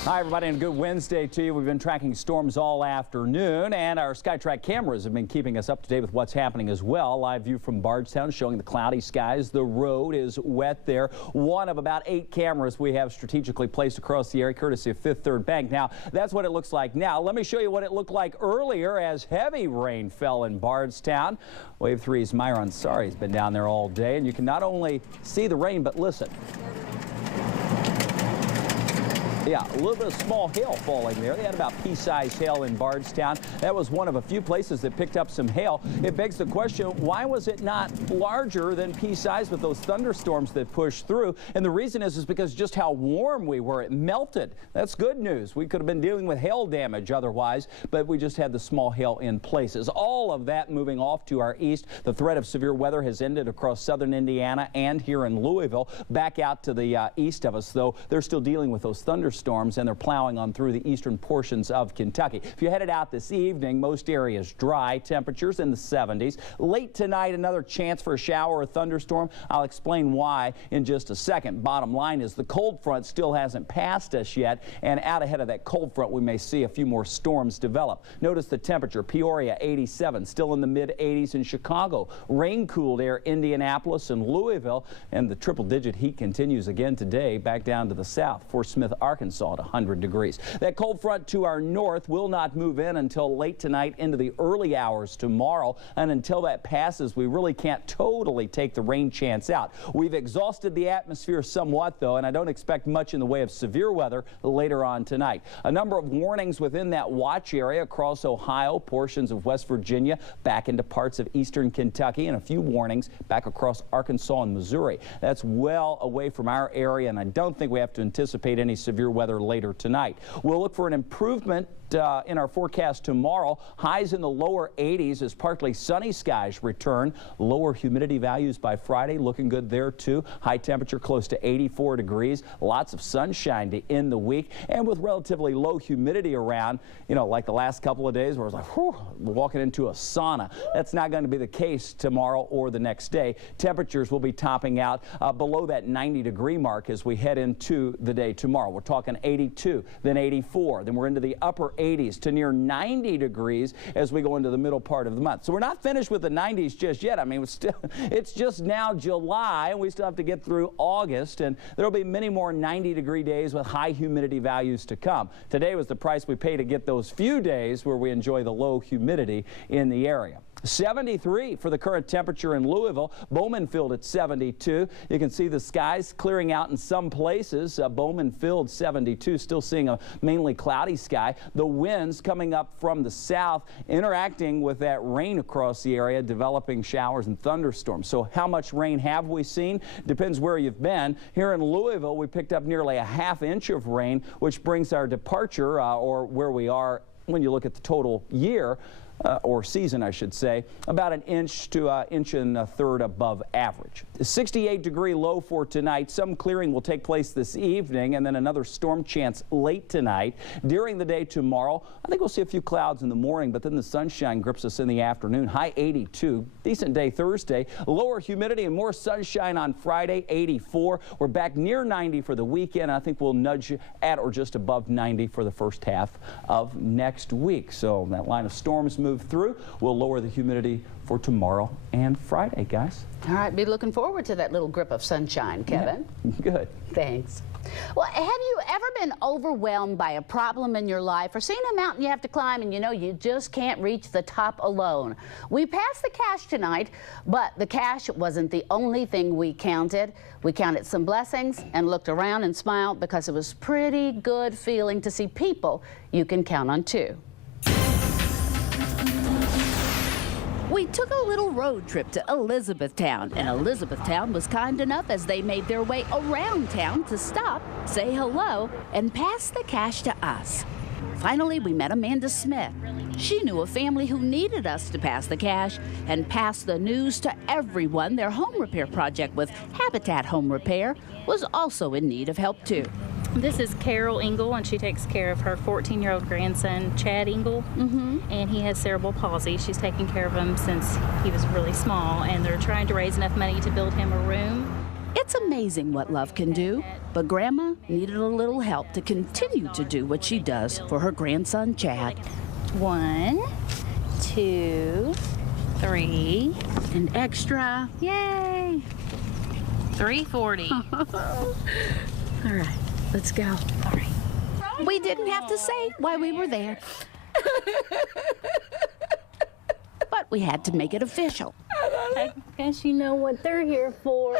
Hi, everybody, and a good Wednesday to you. We've been tracking storms all afternoon, and our SkyTrack cameras have been keeping us up to date with what's happening as well. Live view from Bardstown showing the cloudy skies. The road is wet there. One of about 8 cameras we have strategically placed across the area, courtesy of Fifth Third Bank. Now, that's what it looks like now. Let me show you what it looked like earlier as heavy rain fell in Bardstown. WAVE 3's Myron Ansari has been down there all day, and you can not only see the rain, but listen. Yeah, a little bit of small hail falling there. They had about pea-sized hail in Bardstown. That was one of a few places that picked up some hail. It begs the question, why was it not larger than pea-sized with those thunderstorms that pushed through? And the reason is because just how warm we were. It melted. That's good news. We could have been dealing with hail damage otherwise, but we just had the small hail in places. All of that moving off to our east. The threat of severe weather has ended across southern Indiana and here in Louisville. Back out to the east of us, though, they're still dealing with those thunderstorms thunderstorms, and they're plowing on through the eastern portions of Kentucky. If you headed out this evening, most areas dry, temperatures in the 70s. Late tonight, another chance for a shower or thunderstorm. I'll explain why in just a second. Bottom line is the cold front still hasn't passed us yet, and out ahead of that cold front, we may see a few more storms develop. Notice the temperature: Peoria 87, still in the mid 80s in Chicago. Rain-cooled air, Indianapolis and Louisville, and the triple-digit heat continues again today back down to the south. Fort Smith, Arkansas at 100 degrees. That cold front to our north will not move in until late tonight into the early hours tomorrow, and until that passes, we really can't totally take the rain chance out. We've exhausted the atmosphere somewhat, though, and I don't expect much in the way of severe weather later on tonight. A number of warnings within that watch area across Ohio, portions of West Virginia, back into parts of eastern Kentucky, and a few warnings back across Arkansas and Missouri. That's well away from our area, and I don't think we have to anticipate any severe weather later tonight. We'll look for an improvement in our forecast tomorrow. Highs in the lower 80s as partly sunny skies return. Lower humidity values by Friday, looking good there too. High temperature close to 84 degrees. Lots of sunshine to end the week, and with relatively low humidity around, you know, like the last couple of days where it's like, whew, we're walking into a sauna. That's not going to be the case tomorrow or the next day. Temperatures will be topping out below that 90-degree mark as we head into the day tomorrow. We're talking 82, then 84, then we're into the upper 80s to near 90 degrees as we go into the middle part of the month. So we're not finished with the 90s just yet. I mean, it's just now July, and we still have to get through August, and there will be many more 90-degree days with high humidity values to come. Today was the price we pay to get those few days where we enjoy the low humidity in the area. 73 for the current temperature in Louisville. Bowman filled at 72. You can see the skies clearing out in some places. Bowman filled 72, still seeing a mainly cloudy sky. The winds coming up from the south interacting with that rain across the area, developing showers and thunderstorms. So how much rain have we seen? Depends where you've been. Here in Louisville, we picked up nearly a ½ inch of rain, which brings our departure, or where we are when you look at the total year, or season, I should say, about 1 inch to 1.3 inches above average. 68-degree low for tonight. Some clearing will take place this evening, and then another storm chance late tonight. During the day tomorrow, I think we'll see a few clouds in the morning, but then the sunshine grips us in the afternoon. High 82. Decent day Thursday. Lower humidity and more sunshine on Friday, 84. We're back near 90 for the weekend. I think we'll nudge at or just above 90 for the first half of next week. So that line of storms move through. We'll lower the humidity for tomorrow and Friday, guys. All right, be looking forward to that little grip of sunshine, Kevin. Yeah. Good. Thanks. Well, have you ever been overwhelmed by a problem in your life, or seen a mountain you have to climb and you know you just can't reach the top alone? We passed the cash tonight, but the cash wasn't the only thing we counted. We counted some blessings and looked around and smiled because it was pretty good feeling to see people you can count on too. We took a little road trip to Elizabethtown, and Elizabethtown was kind enough as they made their way around town to stop, say hello, and pass the cash to us. Finally, we met Amanda Smith. She knew a family who needed us to pass the cash and pass the news to everyone their home repair project with Habitat Home Repair was also in need of help too. This is Carol Engel, and she takes care of her 14-year-old grandson, Chad Engel, and he has cerebral palsy. She's taken care of him since he was really small, and they're trying to raise enough money to build him a room. It's amazing what love can do, but Grandma needed a little help to continue to do what she does for her grandson, Chad. 1, 2, 3. And extra. Yay! 340. All right. Let's go. All right. We didn't have to say why we were there. But we had to make it official. I guess you know what they're here for.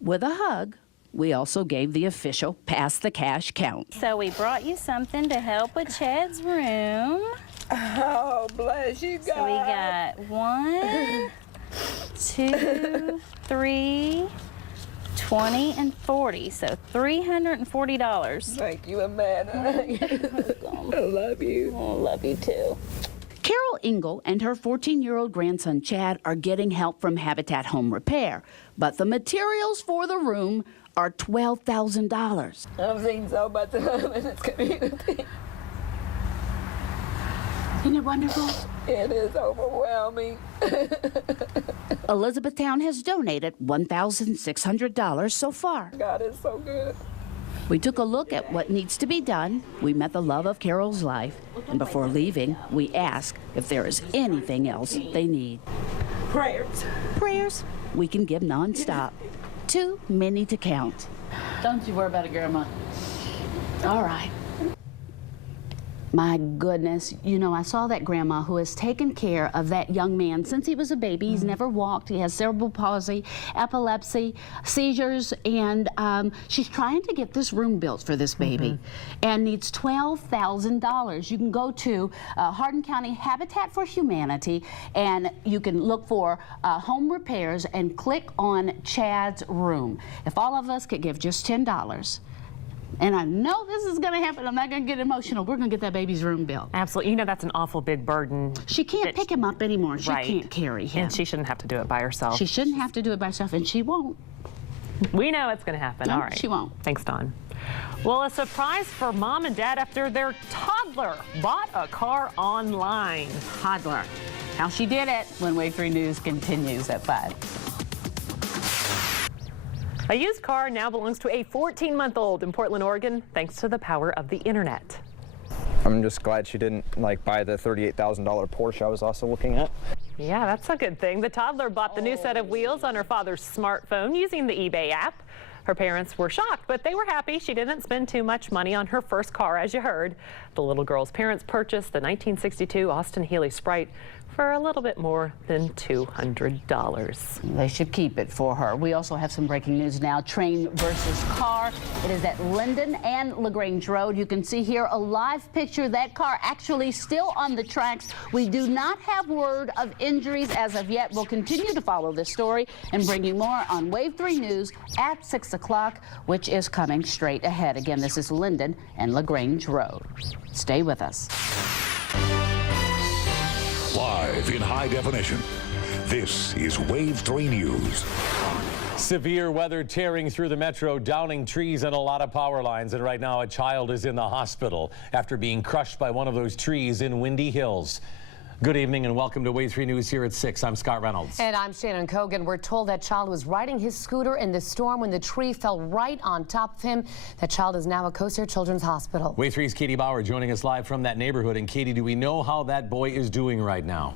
With a hug, we also gave the official pass the cash count. So we brought you something to help with Chad's room. Oh, bless you, guys. So we got 1, 2, 3, 20 and 40, so $340. Thank you, Amanda. I love you. I love you too. Carol Engel and her 14-year-old grandson Chad are getting help from Habitat Home Repair, but the materials for the room are $12,000. I've seen so much in this community. Isn't it wonderful? It is overwhelming. Elizabethtown has donated $1,600 so far. God is so good. We took a look at what needs to be done. We met the love of Carol's life. And before leaving, we asked if there is anything else they need. Prayers. Prayers we can give nonstop. Too many to count. Don't you worry about it, Grandma. All right. My goodness, you know, I saw that grandma who has taken care of that young man since he was a baby. He's never walked. He has cerebral palsy, epilepsy, seizures, and she's trying to get this room built for this baby and needs $12,000. You can go to Hardin County Habitat for Humanity and you can look for home repairs and click on Chad's room. If all of us could give just $10, and I know this is going to happen. I'm not going to get emotional. We're going to get that baby's room built. Absolutely. You know, that's an awful big burden. She can't pick him up anymore. She Right. can't carry him. And she shouldn't have to do it by herself. She shouldn't have to do it by herself, and she won't. We know it's going to happen. No, All right. she won't. Thanks, Dawn. Well, a surprise for mom and dad after their toddler bought a car online. Toddler. How she did it when WAVE 3 News continues at 5. A used car now belongs to a 14-month-old in Portland, Oregon, thanks to the power of the internet. I'm just glad she didn't buy the $38,000 Porsche I was also looking at. Yeah, that's a good thing. The toddler bought the new set of wheels on her father's smartphone using the eBay app. Her parents were shocked, but they were happy. She didn't spend too much money on her first car, as you heard. The little girl's parents purchased the 1962 Austin Healey Sprite for a little bit more than $200. They should keep it for her. We also have some breaking news now. Train versus car. It is at Linden and LaGrange Road. You can see here a live picture. That car actually still on the tracks. We do not have word of injuries as of yet. We'll continue to follow this story and bring you more on WAVE 3 News at 6 o'clock, which is coming straight ahead. Again, this is Linden and LaGrange Road. Stay with us. Live in high definition, this is WAVE 3 News. Severe weather tearing through the metro, downing trees and a lot of power lines. And right now, a child is in the hospital after being crushed by one of those trees in Windy Hills. Good evening and welcome to WAVE 3 News here at 6. I'm Scott Reynolds. And I'm Shannon Cogan. We're told that child was riding his scooter in the storm when the tree fell right on top of him. That child is now at Kosar Children's Hospital. WAVE 3's Katie Bauer joining us live from that neighborhood. And Katie, do we know how that boy is doing right now?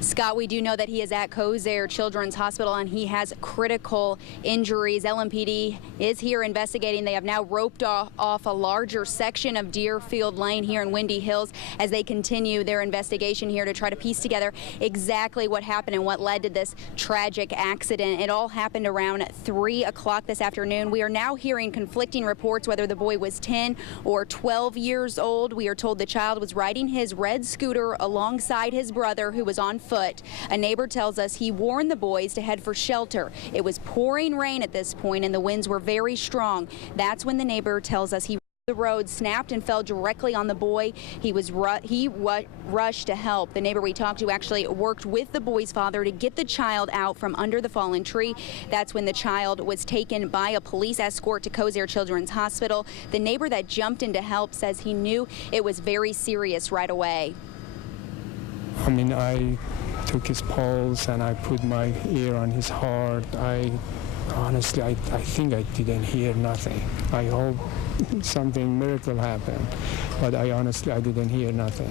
Scott, we do know that he is at Kosar Children's Hospital and he has critical injuries. LMPD is here investigating. They have now roped off a larger section of Deerfield Lane here in Windy Hills as they continue their investigation here to try to piece together exactly what happened and what led to this tragic accident. It all happened around 3 o'clock this afternoon. We are now hearing conflicting reports whether the boy was 10 or 12 years old. We are told the child was riding his red scooter alongside his brother who was on foot. A neighbor tells us he warned the boys to head for shelter. It was pouring rain at this point and the winds were very strong. That's when the neighbor tells us the road snapped and fell directly on the boy. He rushed to help. The neighbor we talked to actually worked with the boy's father to get the child out from under the fallen tree. That's when the child was taken by a police escort to Kosar Children's Hospital. The neighbor that jumped in to help says he knew it was very serious right away. I mean, I took his pulse and I put my ear on his heart. Honestly, I think I didn't hear nothing. I hope something miracle happened, but I didn't hear nothing.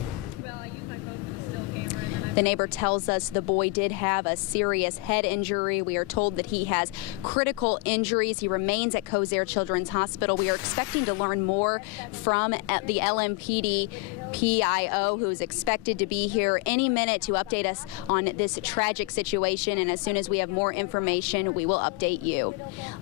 The neighbor tells us the boy did have a serious head injury. We are told that he has critical injuries. He remains at Kosar Children's Hospital. We are expecting to learn more from the LMPD PIO, who is expected to be here any minute to update us on this tragic situation. And as soon as we have more information, we will update you.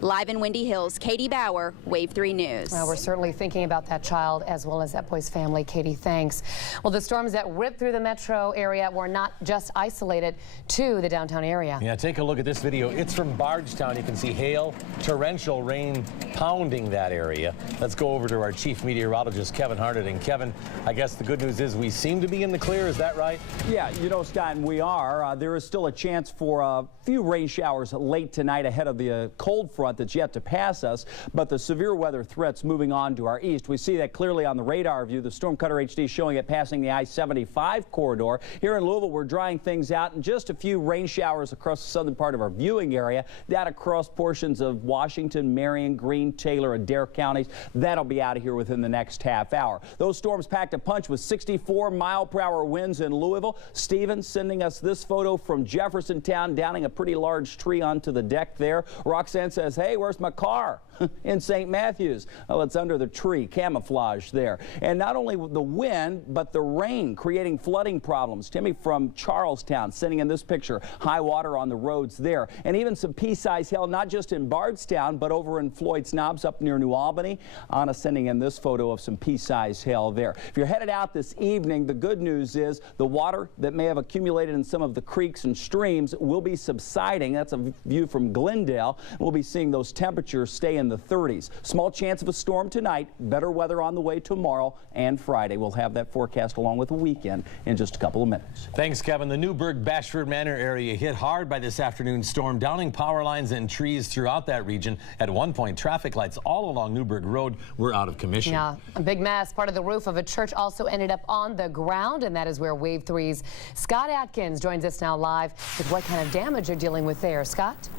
Live in Windy Hills, Katie Bauer, WAVE 3 News. Well, we're certainly thinking about that child as well as that boy's family. Katie, thanks. Well, the storms that ripped through the metro area were not just isolated to the downtown area. Yeah, take a look at this video. It's from Bardstown. You can see hail, torrential rain pounding that area. Let's go over to our chief meteorologist, Kevin Harnett. And Kevin, I guess the good news is we seem to be in the clear. Is that right? Yeah, you know, Scott, and we are. There is still a chance for a few rain showers late tonight ahead of the cold front that's yet to pass us. But the severe weather threats moving on to our east. We see that clearly on the radar view. The Storm Cutter HD showing it passing the I-75 corridor. Here in Louisville, we're drying things out, and just a few rain showers across the southern part of our viewing area. That across portions of Washington, Marion, Greene, Taylor, Adair counties. That'll be out of here within the next half hour. Those storms packed a punch with 64-mile-per-hour winds in Louisville. Stevens sending us this photo from Jeffersontown, downing a pretty large tree onto the deck there. Roxanne says, hey, where's my car? In St. Matthews. Well, it's under the tree, camouflage there. And not only the wind, but the rain creating flooding problems. Timmy from Charlestown sending in this picture. High water on the roads there. And even some pea-sized hail, not just in Bardstown, but over in Floyd's Knobs up near New Albany. Anna sending in this photo of some pea-sized hail there. If you're headed out this evening, the good news is the water that may have accumulated in some of the creeks and streams will be subsiding. That's a view from Glendale. We'll be seeing those temperatures stay in the 30s. Small chance of a storm tonight. Better weather on the way tomorrow and Friday. We'll have that forecast along with the weekend in just a couple of minutes. Thanks, Kevin. The Newburgh-Bashford Manor area hit hard by this afternoon's storm, downing power lines and trees throughout that region. At one point, traffic lights all along Newburgh Road were out of commission. Yeah, a big mess. Part of the roof of a church also ended up on the ground, and that is where Wave 3's Scott Atkins joins us now live with what kind of damage you're dealing with there. Scott?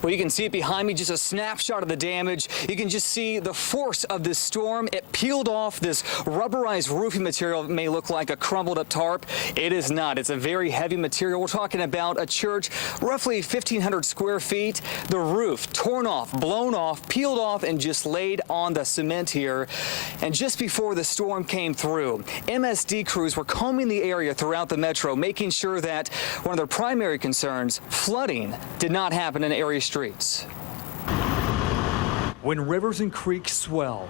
Well, you can see it behind me, just a snapshot of the damage. You can just see the force of this storm. It peeled off this rubberized roofing material. It may look like a crumbled up tarp. It is not. It's a very heavy material. We're talking about a church, roughly 1,500 square feet. The roof torn off, blown off, peeled off, and just laid on the cement here. And just before the storm came through, MSD crews were combing the area throughout the metro, making sure that one of their primary concerns, flooding, did not happen in area streets. When rivers and creeks swell,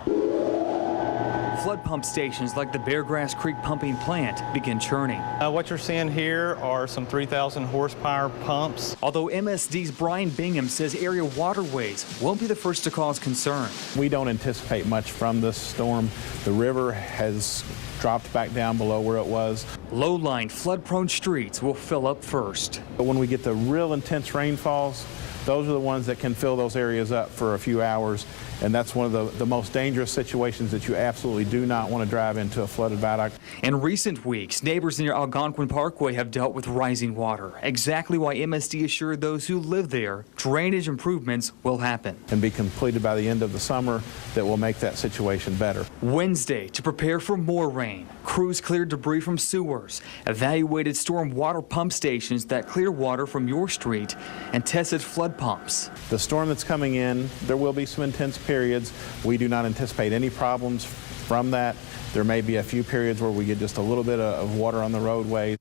flood pump stations like the Beargrass Creek pumping plant begin churning. What you're seeing here are some 3,000 horsepower pumps. Although MSD's Brian Bingham says area waterways won't be the first to cause concern. We don't anticipate much from this storm. The river has dropped back down below where it was. Low-lying, flood-prone streets will fill up first. But when we get the real intense rainfalls, those are the ones that can fill those areas up for a few hours. And that's one of the most dangerous situations that you absolutely do not want to drive into a flooded viaduct. In recent weeks, neighbors near Algonquin Parkway have dealt with rising water. Exactly why MSD assured those who live there drainage improvements will happen. And be completed by the end of the summer that will make that situation better. Wednesday, to prepare for more rain, crews cleared debris from sewers, evaluated storm water pump stations that clear water from your street, and tested flood pumps. The storm that's coming in, there will be some intense periods. We do not anticipate any problems from that. There may be a few periods where we get just a little bit of water on the roadway.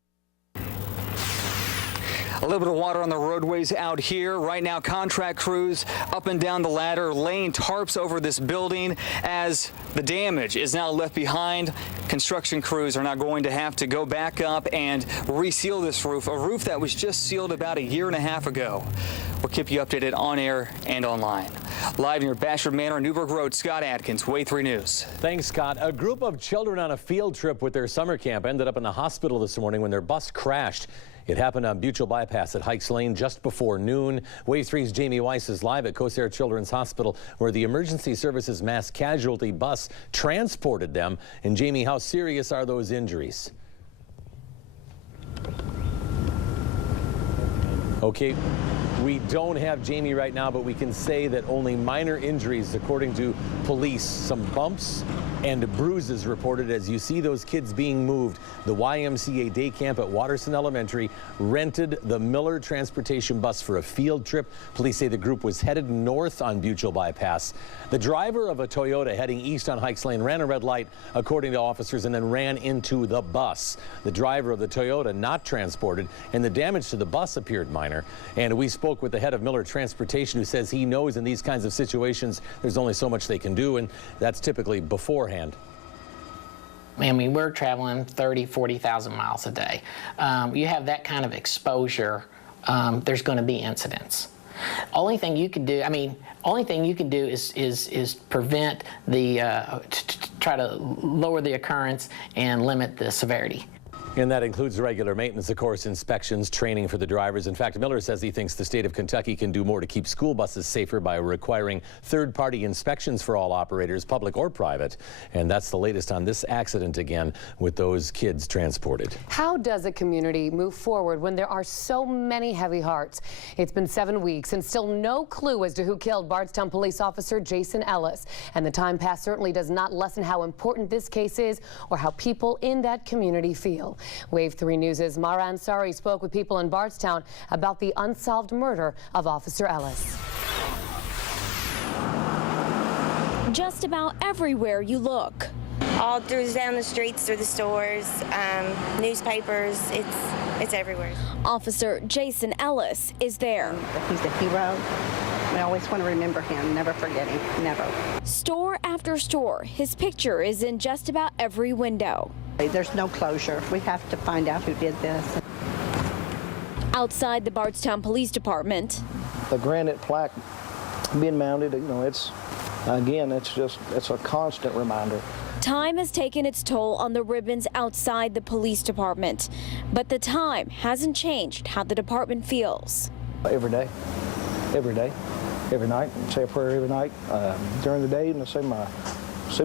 A little bit of water on the roadways out here. Right now, contract crews up and down the ladder laying tarps over this building as the damage is now left behind. Construction crews are now going to have to go back up and reseal this roof, a roof that was just sealed about a year and a half ago. We'll keep you updated on air and online. Live near Bashford Manor, Newburgh Road, Scott Atkins, Wave 3 News. Thanks, Scott. A group of children on a field trip with their summer camp ended up in the hospital this morning when their bus crashed. It happened on Buchel Bypass at Hikes Lane just before noon. Wave 3's Jamie Weiss is live at Corsair Children's Hospital, where the emergency services mass casualty bus transported them. And Jamie, how serious are those injuries? Okay, we don't have Jamie right now, but we can say that only minor injuries, according to police. Some bumps and bruises reported as you see those kids being moved. The YMCA day camp at Watterson Elementary rented the Miller transportation bus for a field trip. Police say the group was headed north on Buchel Bypass. The driver of a Toyota heading east on Hikes Lane ran a red light, according to officers, and then ran into the bus. The driver of the Toyota not transported, and the damage to the bus appeared minor. And we spoke with the head of Miller Transportation, who says he knows in these kinds of situations there's only so much they can do, and that's typically beforehand. I mean, we're traveling 30, 40,000 miles a day. You have that kind of exposure, there's going to be incidents. Only thing you can do, only thing you can do is prevent the, try to lower the occurrence and limit the severity. And that includes regular maintenance, of course, inspections, training for the drivers. In fact, Miller says he thinks the state of Kentucky can do more to keep school buses safer by requiring third-party inspections for all operators, public or private. And that's the latest on this accident again with those kids transported. How does a community move forward when there are so many heavy hearts? It's been 7 weeks and still no clue as to who killed Bardstown police officer Jason Ellis. And the time passed certainly does not lessen how important this case is or how people in that community feel. WAVE 3 News' Mara Ansari spoke with people in Bardstown about the unsolved murder of Officer Ellis. Just about everywhere you look. All down the streets, through the stores, newspapers, it's everywhere. Officer Jason Ellis is there. He's a hero. We always want to remember him, never forget him, never. Store after store, his picture is in just about every window. There's no closure. We have to find out who did this. Outside the Bardstown Police Department. The granite plaque being mounted, it's a constant reminder. Time has taken its toll on the ribbons outside the police department, but the time hasn't changed how the department feels. Every day, every night, I say a prayer every night during the day, and I say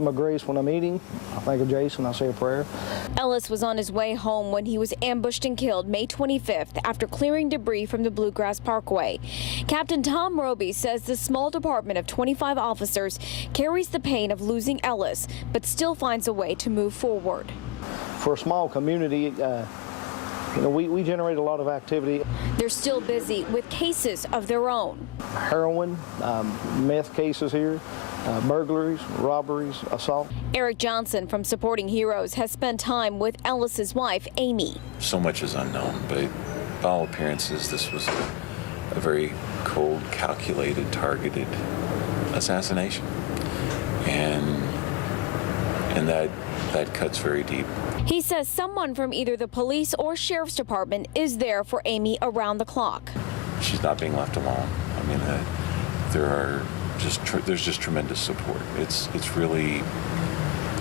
my grace when I'm eating. I think of Jason, I say a prayer. Ellis was on his way home when he was ambushed and killed May 25th after clearing debris from the Bluegrass Parkway. Captain Tom Roby says the small department of 25 officers carries the pain of losing Ellis, but still finds a way to move forward. For a small community, we generate a lot of activity. They're still busy with cases of their own. Heroin, meth cases here, burglaries, robberies, assault. Eric Johnson from Supporting Heroes has spent time with Ellis's wife, Amy. So much is unknown, but by all appearances, this was a very cold, calculated, targeted assassination. And that cuts very deep. He says someone from either the police or sheriff's department is there for Amy around the clock. She's not being left alone. There's just tremendous support. It's really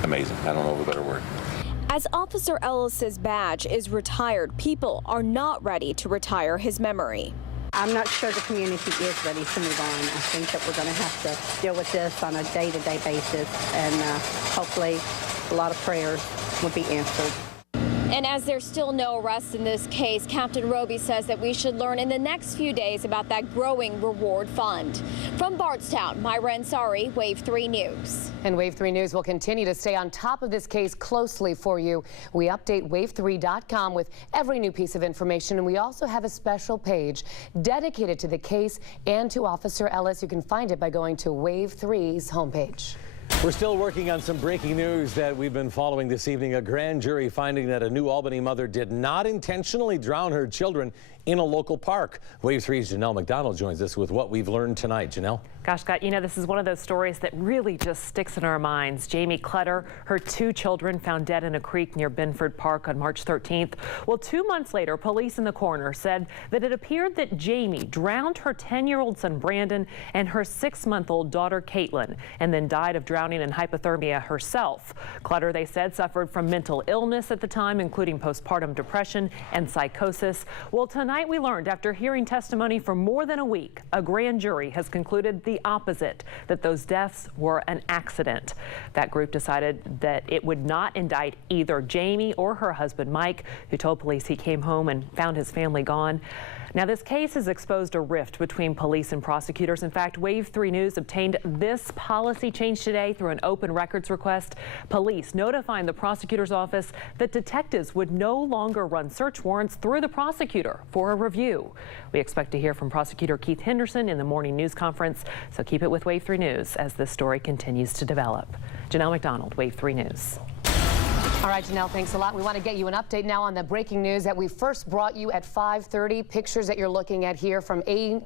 amazing. I don't know of a better word. As Officer Ellis's badge is retired, people are not ready to retire his memory. I'm not sure the community is ready to move on. I think that we're going to have to deal with this on a day-to-day basis, and hopefully a lot of prayers will be answered. And as there's still no arrests in this case, Captain Roby says that we should learn in the next few days about that growing reward fund. From Bardstown, Myra Ansari, WAVE 3 News. And WAVE 3 News will continue to stay on top of this case closely for you. We update wave3.com with every new piece of information, and we also have a special page dedicated to the case and to Officer Ellis. You can find it by going to WAVE 3's homepage. We're still working on some breaking news that we've been following this evening. A grand jury finding that a New Albany mother did not intentionally drown her children in a local park. WAVE 3's Janelle McDonald joins us with what we've learned tonight. Janelle? Gosh, Scott, this is one of those stories that really just sticks in our minds. Jamie Clutter, her 2 children found dead in a creek near Binford Park on March 13th. Well, 2 months later, police in the coroner said that it appeared that Jamie drowned her 10-year-old son Brandon and her 6-month-old daughter Caitlin, and then died of drowning and hypothermia herself. Clutter, they said, suffered from mental illness at the time, including postpartum depression and psychosis. Well, tonight we learned, after hearing testimony for more than a week, a grand jury has concluded the opposite, that those deaths were an accident. That group decided that it would not indict either Jamie or her husband Mike, who told police he came home and found his family gone. Now, this case has exposed a rift between police and prosecutors. In fact, WAVE 3 News obtained this policy change today through an open records request. Police notifying the prosecutor's office that detectives would no longer run search warrants through the prosecutor for a review. We expect to hear from Prosecutor Keith Henderson in the morning news conference, so keep it with WAVE 3 News as this story continues to develop. Janelle McDonald, WAVE 3 News. All right, Janelle, thanks a lot. We want to get you an update now on the breaking news that we first brought you at 5:30. Pictures that you're looking at here from Air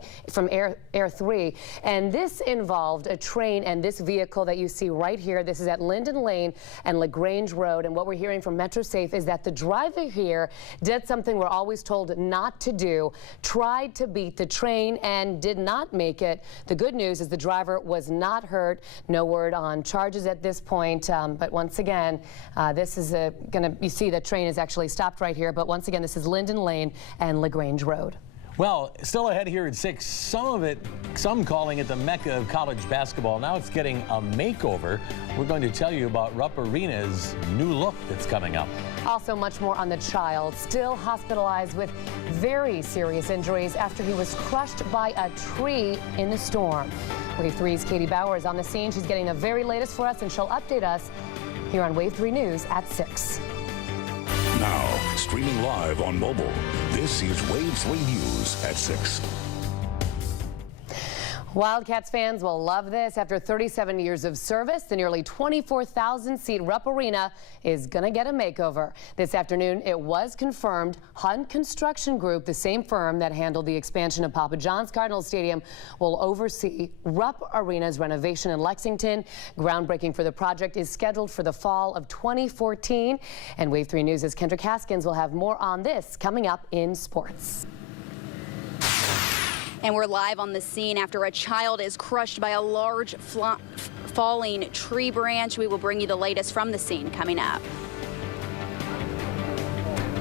3. And this involved a train and this vehicle that you see right here. This is at Linden Lane and LaGrange Road. And what we're hearing from MetroSafe is that the driver here did something we're always told not to do, tried to beat the train and did not make it. The good news is the driver was not hurt. No word on charges at this point. But once again, this is you see the train is actually stopped right here. But once again, this is Linden Lane and LaGrange Road. Well, still ahead here at 6. Some calling it the mecca of college basketball. Now it's getting a makeover. We're going to tell you about Rupp Arena's new look that's coming up. Also much more on the child, still hospitalized with very serious injuries after he was crushed by a tree in the storm. Wave 3's Katie Bauer is on the scene. She's getting the very latest for us, and she'll update us here on Wave 3 News at 6. Now, streaming live on mobile, this is Wave 3 News at 6. Wildcats fans will love this. After 37 years of service, the nearly 24,000-seat Rupp Arena is going to get a makeover. This afternoon, it was confirmed Hunt Construction Group, the same firm that handled the expansion of Papa John's Cardinal Stadium, will oversee Rupp Arena's renovation in Lexington. Groundbreaking for the project is scheduled for the fall of 2014. And Wave 3 News' Kendrick Haskins will have more on this coming up in sports. And we're live on the scene after a child is crushed by a large falling tree branch. We will bring you the latest from the scene coming up.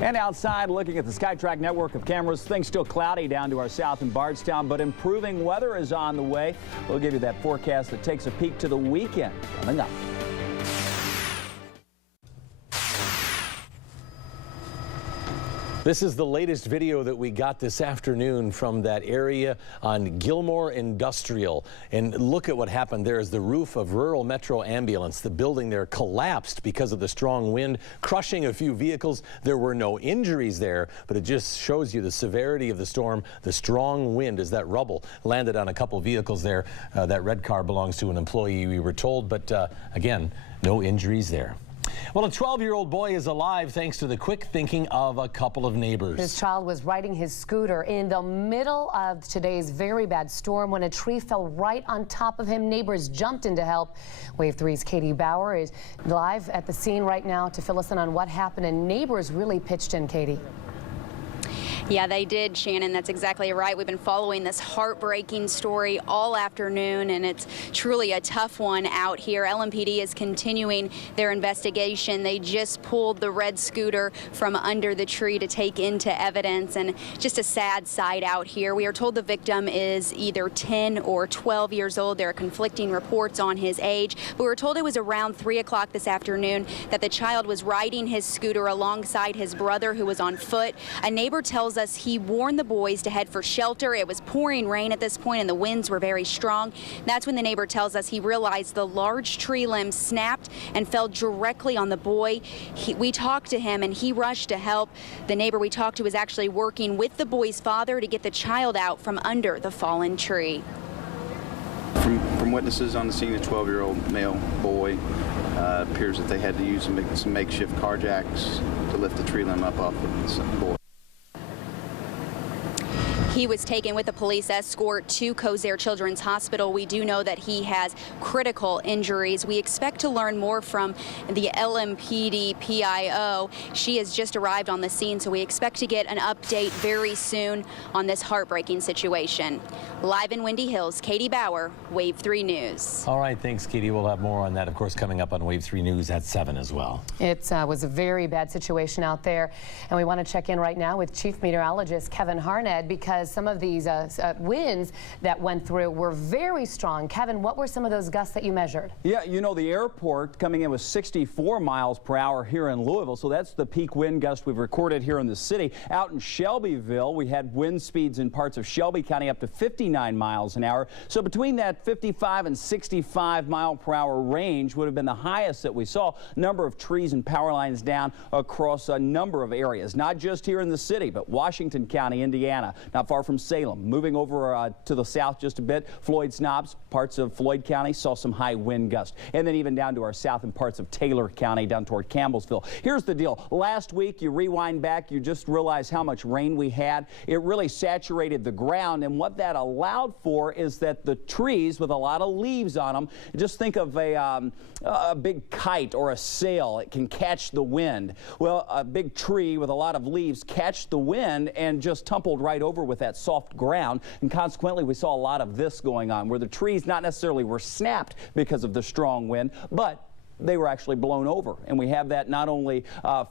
And outside, looking at the SkyTrack network of cameras, things still cloudy down to our south in Bardstown, but improving weather is on the way. We'll give you that forecast that takes a peek to the weekend coming up. This is the latest video that we got this afternoon from that area on Gilmore Industrial. And look at what happened there as the roof of Rural Metro Ambulance, the building there, collapsed because of the strong wind, crushing a few vehicles. There were no injuries there, but it just shows you the severity of the storm, the strong wind as that rubble landed on a couple vehicles there. That red car belongs to an employee, we were told, but again, no injuries there. Well, a 12-year-old boy is alive thanks to the quick thinking of a couple of neighbors. This child was riding his scooter in the middle of today's very bad storm when a tree fell right on top of him. Neighbors jumped in to help. Wave 3's Katie Bauer is live at the scene right now to fill us in on what happened, and neighbors really pitched in, Katie. Yeah, they did, Shannon. That's exactly right. We've been following this heartbreaking story all afternoon, and it's truly a tough one out here. LMPD is continuing their investigation. They just pulled the red scooter from under the tree to take into evidence, and just a sad sight out here. We are told the victim is either 10 or 12 years old. There are conflicting reports on his age, but we were told it was around 3 o'clock this afternoon that the child was riding his scooter alongside his brother, who was on foot. A neighbor tells us he warned the boys to head for shelter. It was pouring rain at this point and the winds were very strong. That's when the neighbor tells us he realized the large tree limb snapped and fell directly on the boy. We talked to him and he rushed to help. The neighbor we talked to was actually working with the boy's father to get the child out from under the fallen tree. From witnesses on the scene, a 12-year-old male boy appears that they had to use some makeshift car jacks to lift the tree limb up off of the boy. He was taken with a police escort to Kosair Children's Hospital. We do know that he has critical injuries. We expect to learn more from the LMPD PIO. She has just arrived on the scene, so we expect to get an update very soon on this heartbreaking situation. Live in Windy Hills, Katie Bauer, Wave 3 News. All right, thanks, Katie. We'll have more on that, of course, coming up on Wave 3 News at 7 as well. It was a very bad situation out there, and we want to check in right now with Chief Meteorologist Kevin Harned, because some of these winds that went through were very strong. Kevin, what were some of those gusts that you measured? Yeah, you know, the airport coming in with 64 miles per hour here in Louisville, so that's the peak wind gust we've recorded here in the city. Out in Shelbyville, we had wind speeds in parts of Shelby County up to 59 miles an hour. So between that 55 and 65 mile per hour range would have been the highest that we saw. Number of trees and power lines down across a number of areas, not just here in the city, but Washington County, Indiana, not far far from Salem. Moving over to the south just a bit, Floyd's Knobs, parts of Floyd County saw some high wind gusts. And then even down to our south and parts of Taylor County down toward Campbellsville. Here's the deal. Last week, you rewind back, you just realize how much rain we had. It really saturated the ground, and what that allowed for is that the trees with a lot of leaves on them, just think of a big kite or a sail. It can catch the wind. Well, a big tree with a lot of leaves catch the wind and just tumbled right over with that soft ground, and consequently we saw a lot of this going on where the trees not necessarily were snapped because of the strong wind, but they were actually blown over. And we have that not only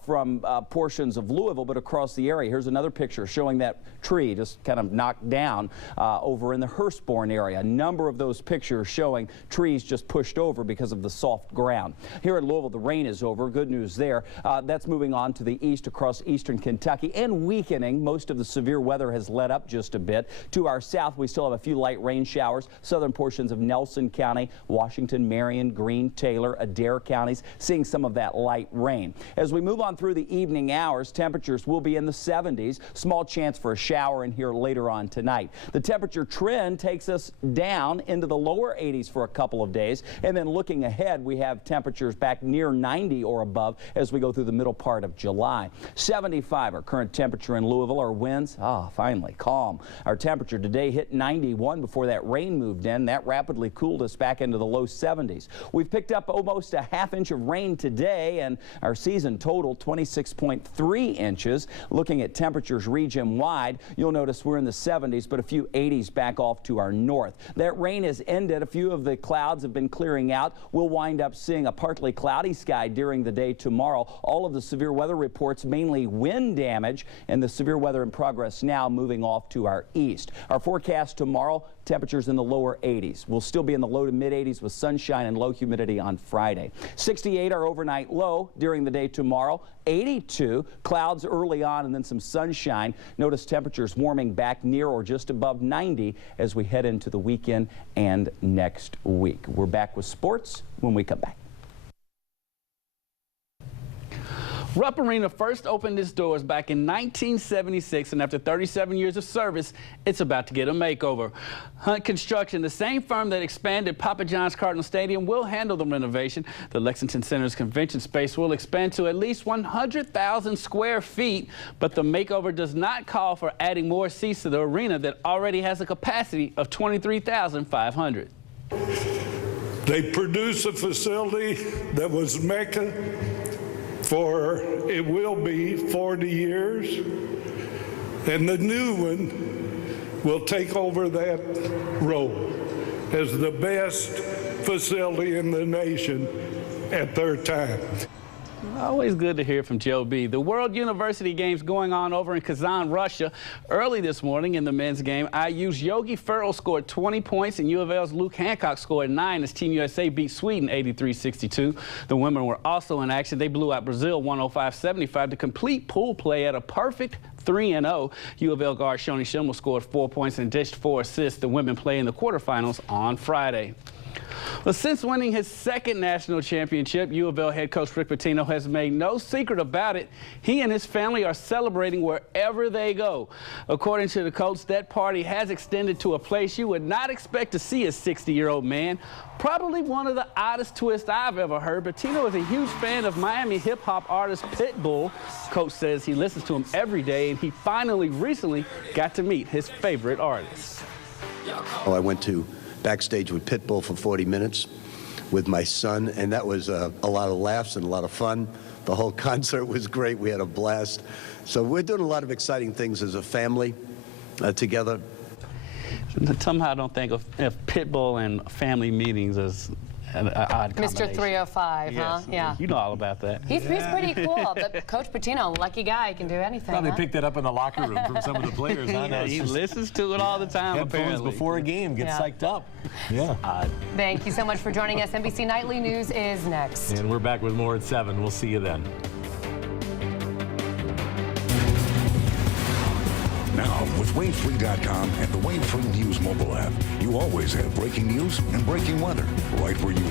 from portions of Louisville, but across the area. Here's another picture showing that tree just kind of knocked down over in the Hurstbourne area. A number of those pictures showing trees just pushed over because of the soft ground. Here in Louisville, the rain is over. Good news there. That's moving on to the east across eastern Kentucky and weakening. Most of the severe weather has let up just a bit. To our south, we still have a few light rain showers. Southern portions of Nelson County, Washington, Marion, Greene, Taylor, Adair counties seeing some of that light rain. As we move on through the evening hours, temperatures will be in the 70s. Small chance for a shower in here later on tonight. The temperature trend takes us down into the lower 80s for a couple of days. And then looking ahead, we have temperatures back near 90 or above as we go through the middle part of July. 75 our current temperature in Louisville. Our winds, finally calm. Our temperature today hit 91 before that rain moved in. That rapidly cooled us back into the low 70s. We've picked up almost a half inch of rain today, and our season total 26.3 inches. Looking at temperatures region wide, you'll notice we're in the 70s, but a few 80s back off to our north. That rain has ended. A few of the clouds have been clearing out. We'll wind up seeing a partly cloudy sky during the day tomorrow. All of the severe weather reports, mainly wind damage, and the severe weather in progress now moving off to our east. Our forecast tomorrow, temperatures in the lower 80s. We'll still be in the low to mid 80s with sunshine and low humidity on Friday. 68 our overnight low during the day tomorrow. 82 clouds early on and then some sunshine. Notice temperatures warming back near or just above 90 as we head into the weekend and next week. We're back with sports when we come back. Rupp Arena first opened its doors back in 1976, and after 37 years of service, it's about to get a makeover. Hunt Construction, the same firm that expanded Papa John's Cardinal Stadium, will handle the renovation. The Lexington Center's convention space will expand to at least 100,000 square feet, but the makeover does not call for adding more seats to the arena that already has a capacity of 23,500. They produce a facility that was Mecca for, it will be 40 years, and the new one will take over that role as the best facility in the nation at their time. Always good to hear from Joe B. The World University Games going on over in Kazan, Russia. Early this morning in the men's game, IU's Yogi Ferrell scored 20 points and U of L's Luke Hancock scored 9 as Team USA beat Sweden 83-62. The women were also in action. They blew out Brazil 105-75 to complete pool play at a perfect 3-0. U of L guard Shoni Schimmel scored 4 points and dished 4 assists. The women play in the quarterfinals on Friday. Well, since winning his second national championship, U of L head coach Rick Pitino has made no secret about it. He and his family are celebrating wherever they go. According to the coach, that party has extended to a place you would not expect to see a 60-year-old man. Probably one of the oddest twists I've ever heard. Pitino is a huge fan of Miami hip-hop artist Pitbull. Coach says he listens to him every day, and he finally recently got to meet his favorite artist. Well, I went to backstage with Pitbull for 40 minutes with my son, and that was a lot of laughs and a lot of fun. The whole concert was great. We had a blast. So we're doing a lot of exciting things as a family together. Somehow I don't think of Pitbull and family meetings as an odd combination. Mr. 305, yes. huh? Yeah. You know all about that. He's pretty cool, but Coach Pitino, lucky guy, can do anything. Probably huh? picked that up in the locker room from some of the players. Yeah, he listens to it all the time, apparently. Before a game, gets psyched up. Yeah. Thank you so much for joining us. NBC Nightly News is next. And we're back with more at 7. We'll see you then. Now, with WAVE3.com and the WAVE3 News mobile app, you always have breaking news and breaking weather right where you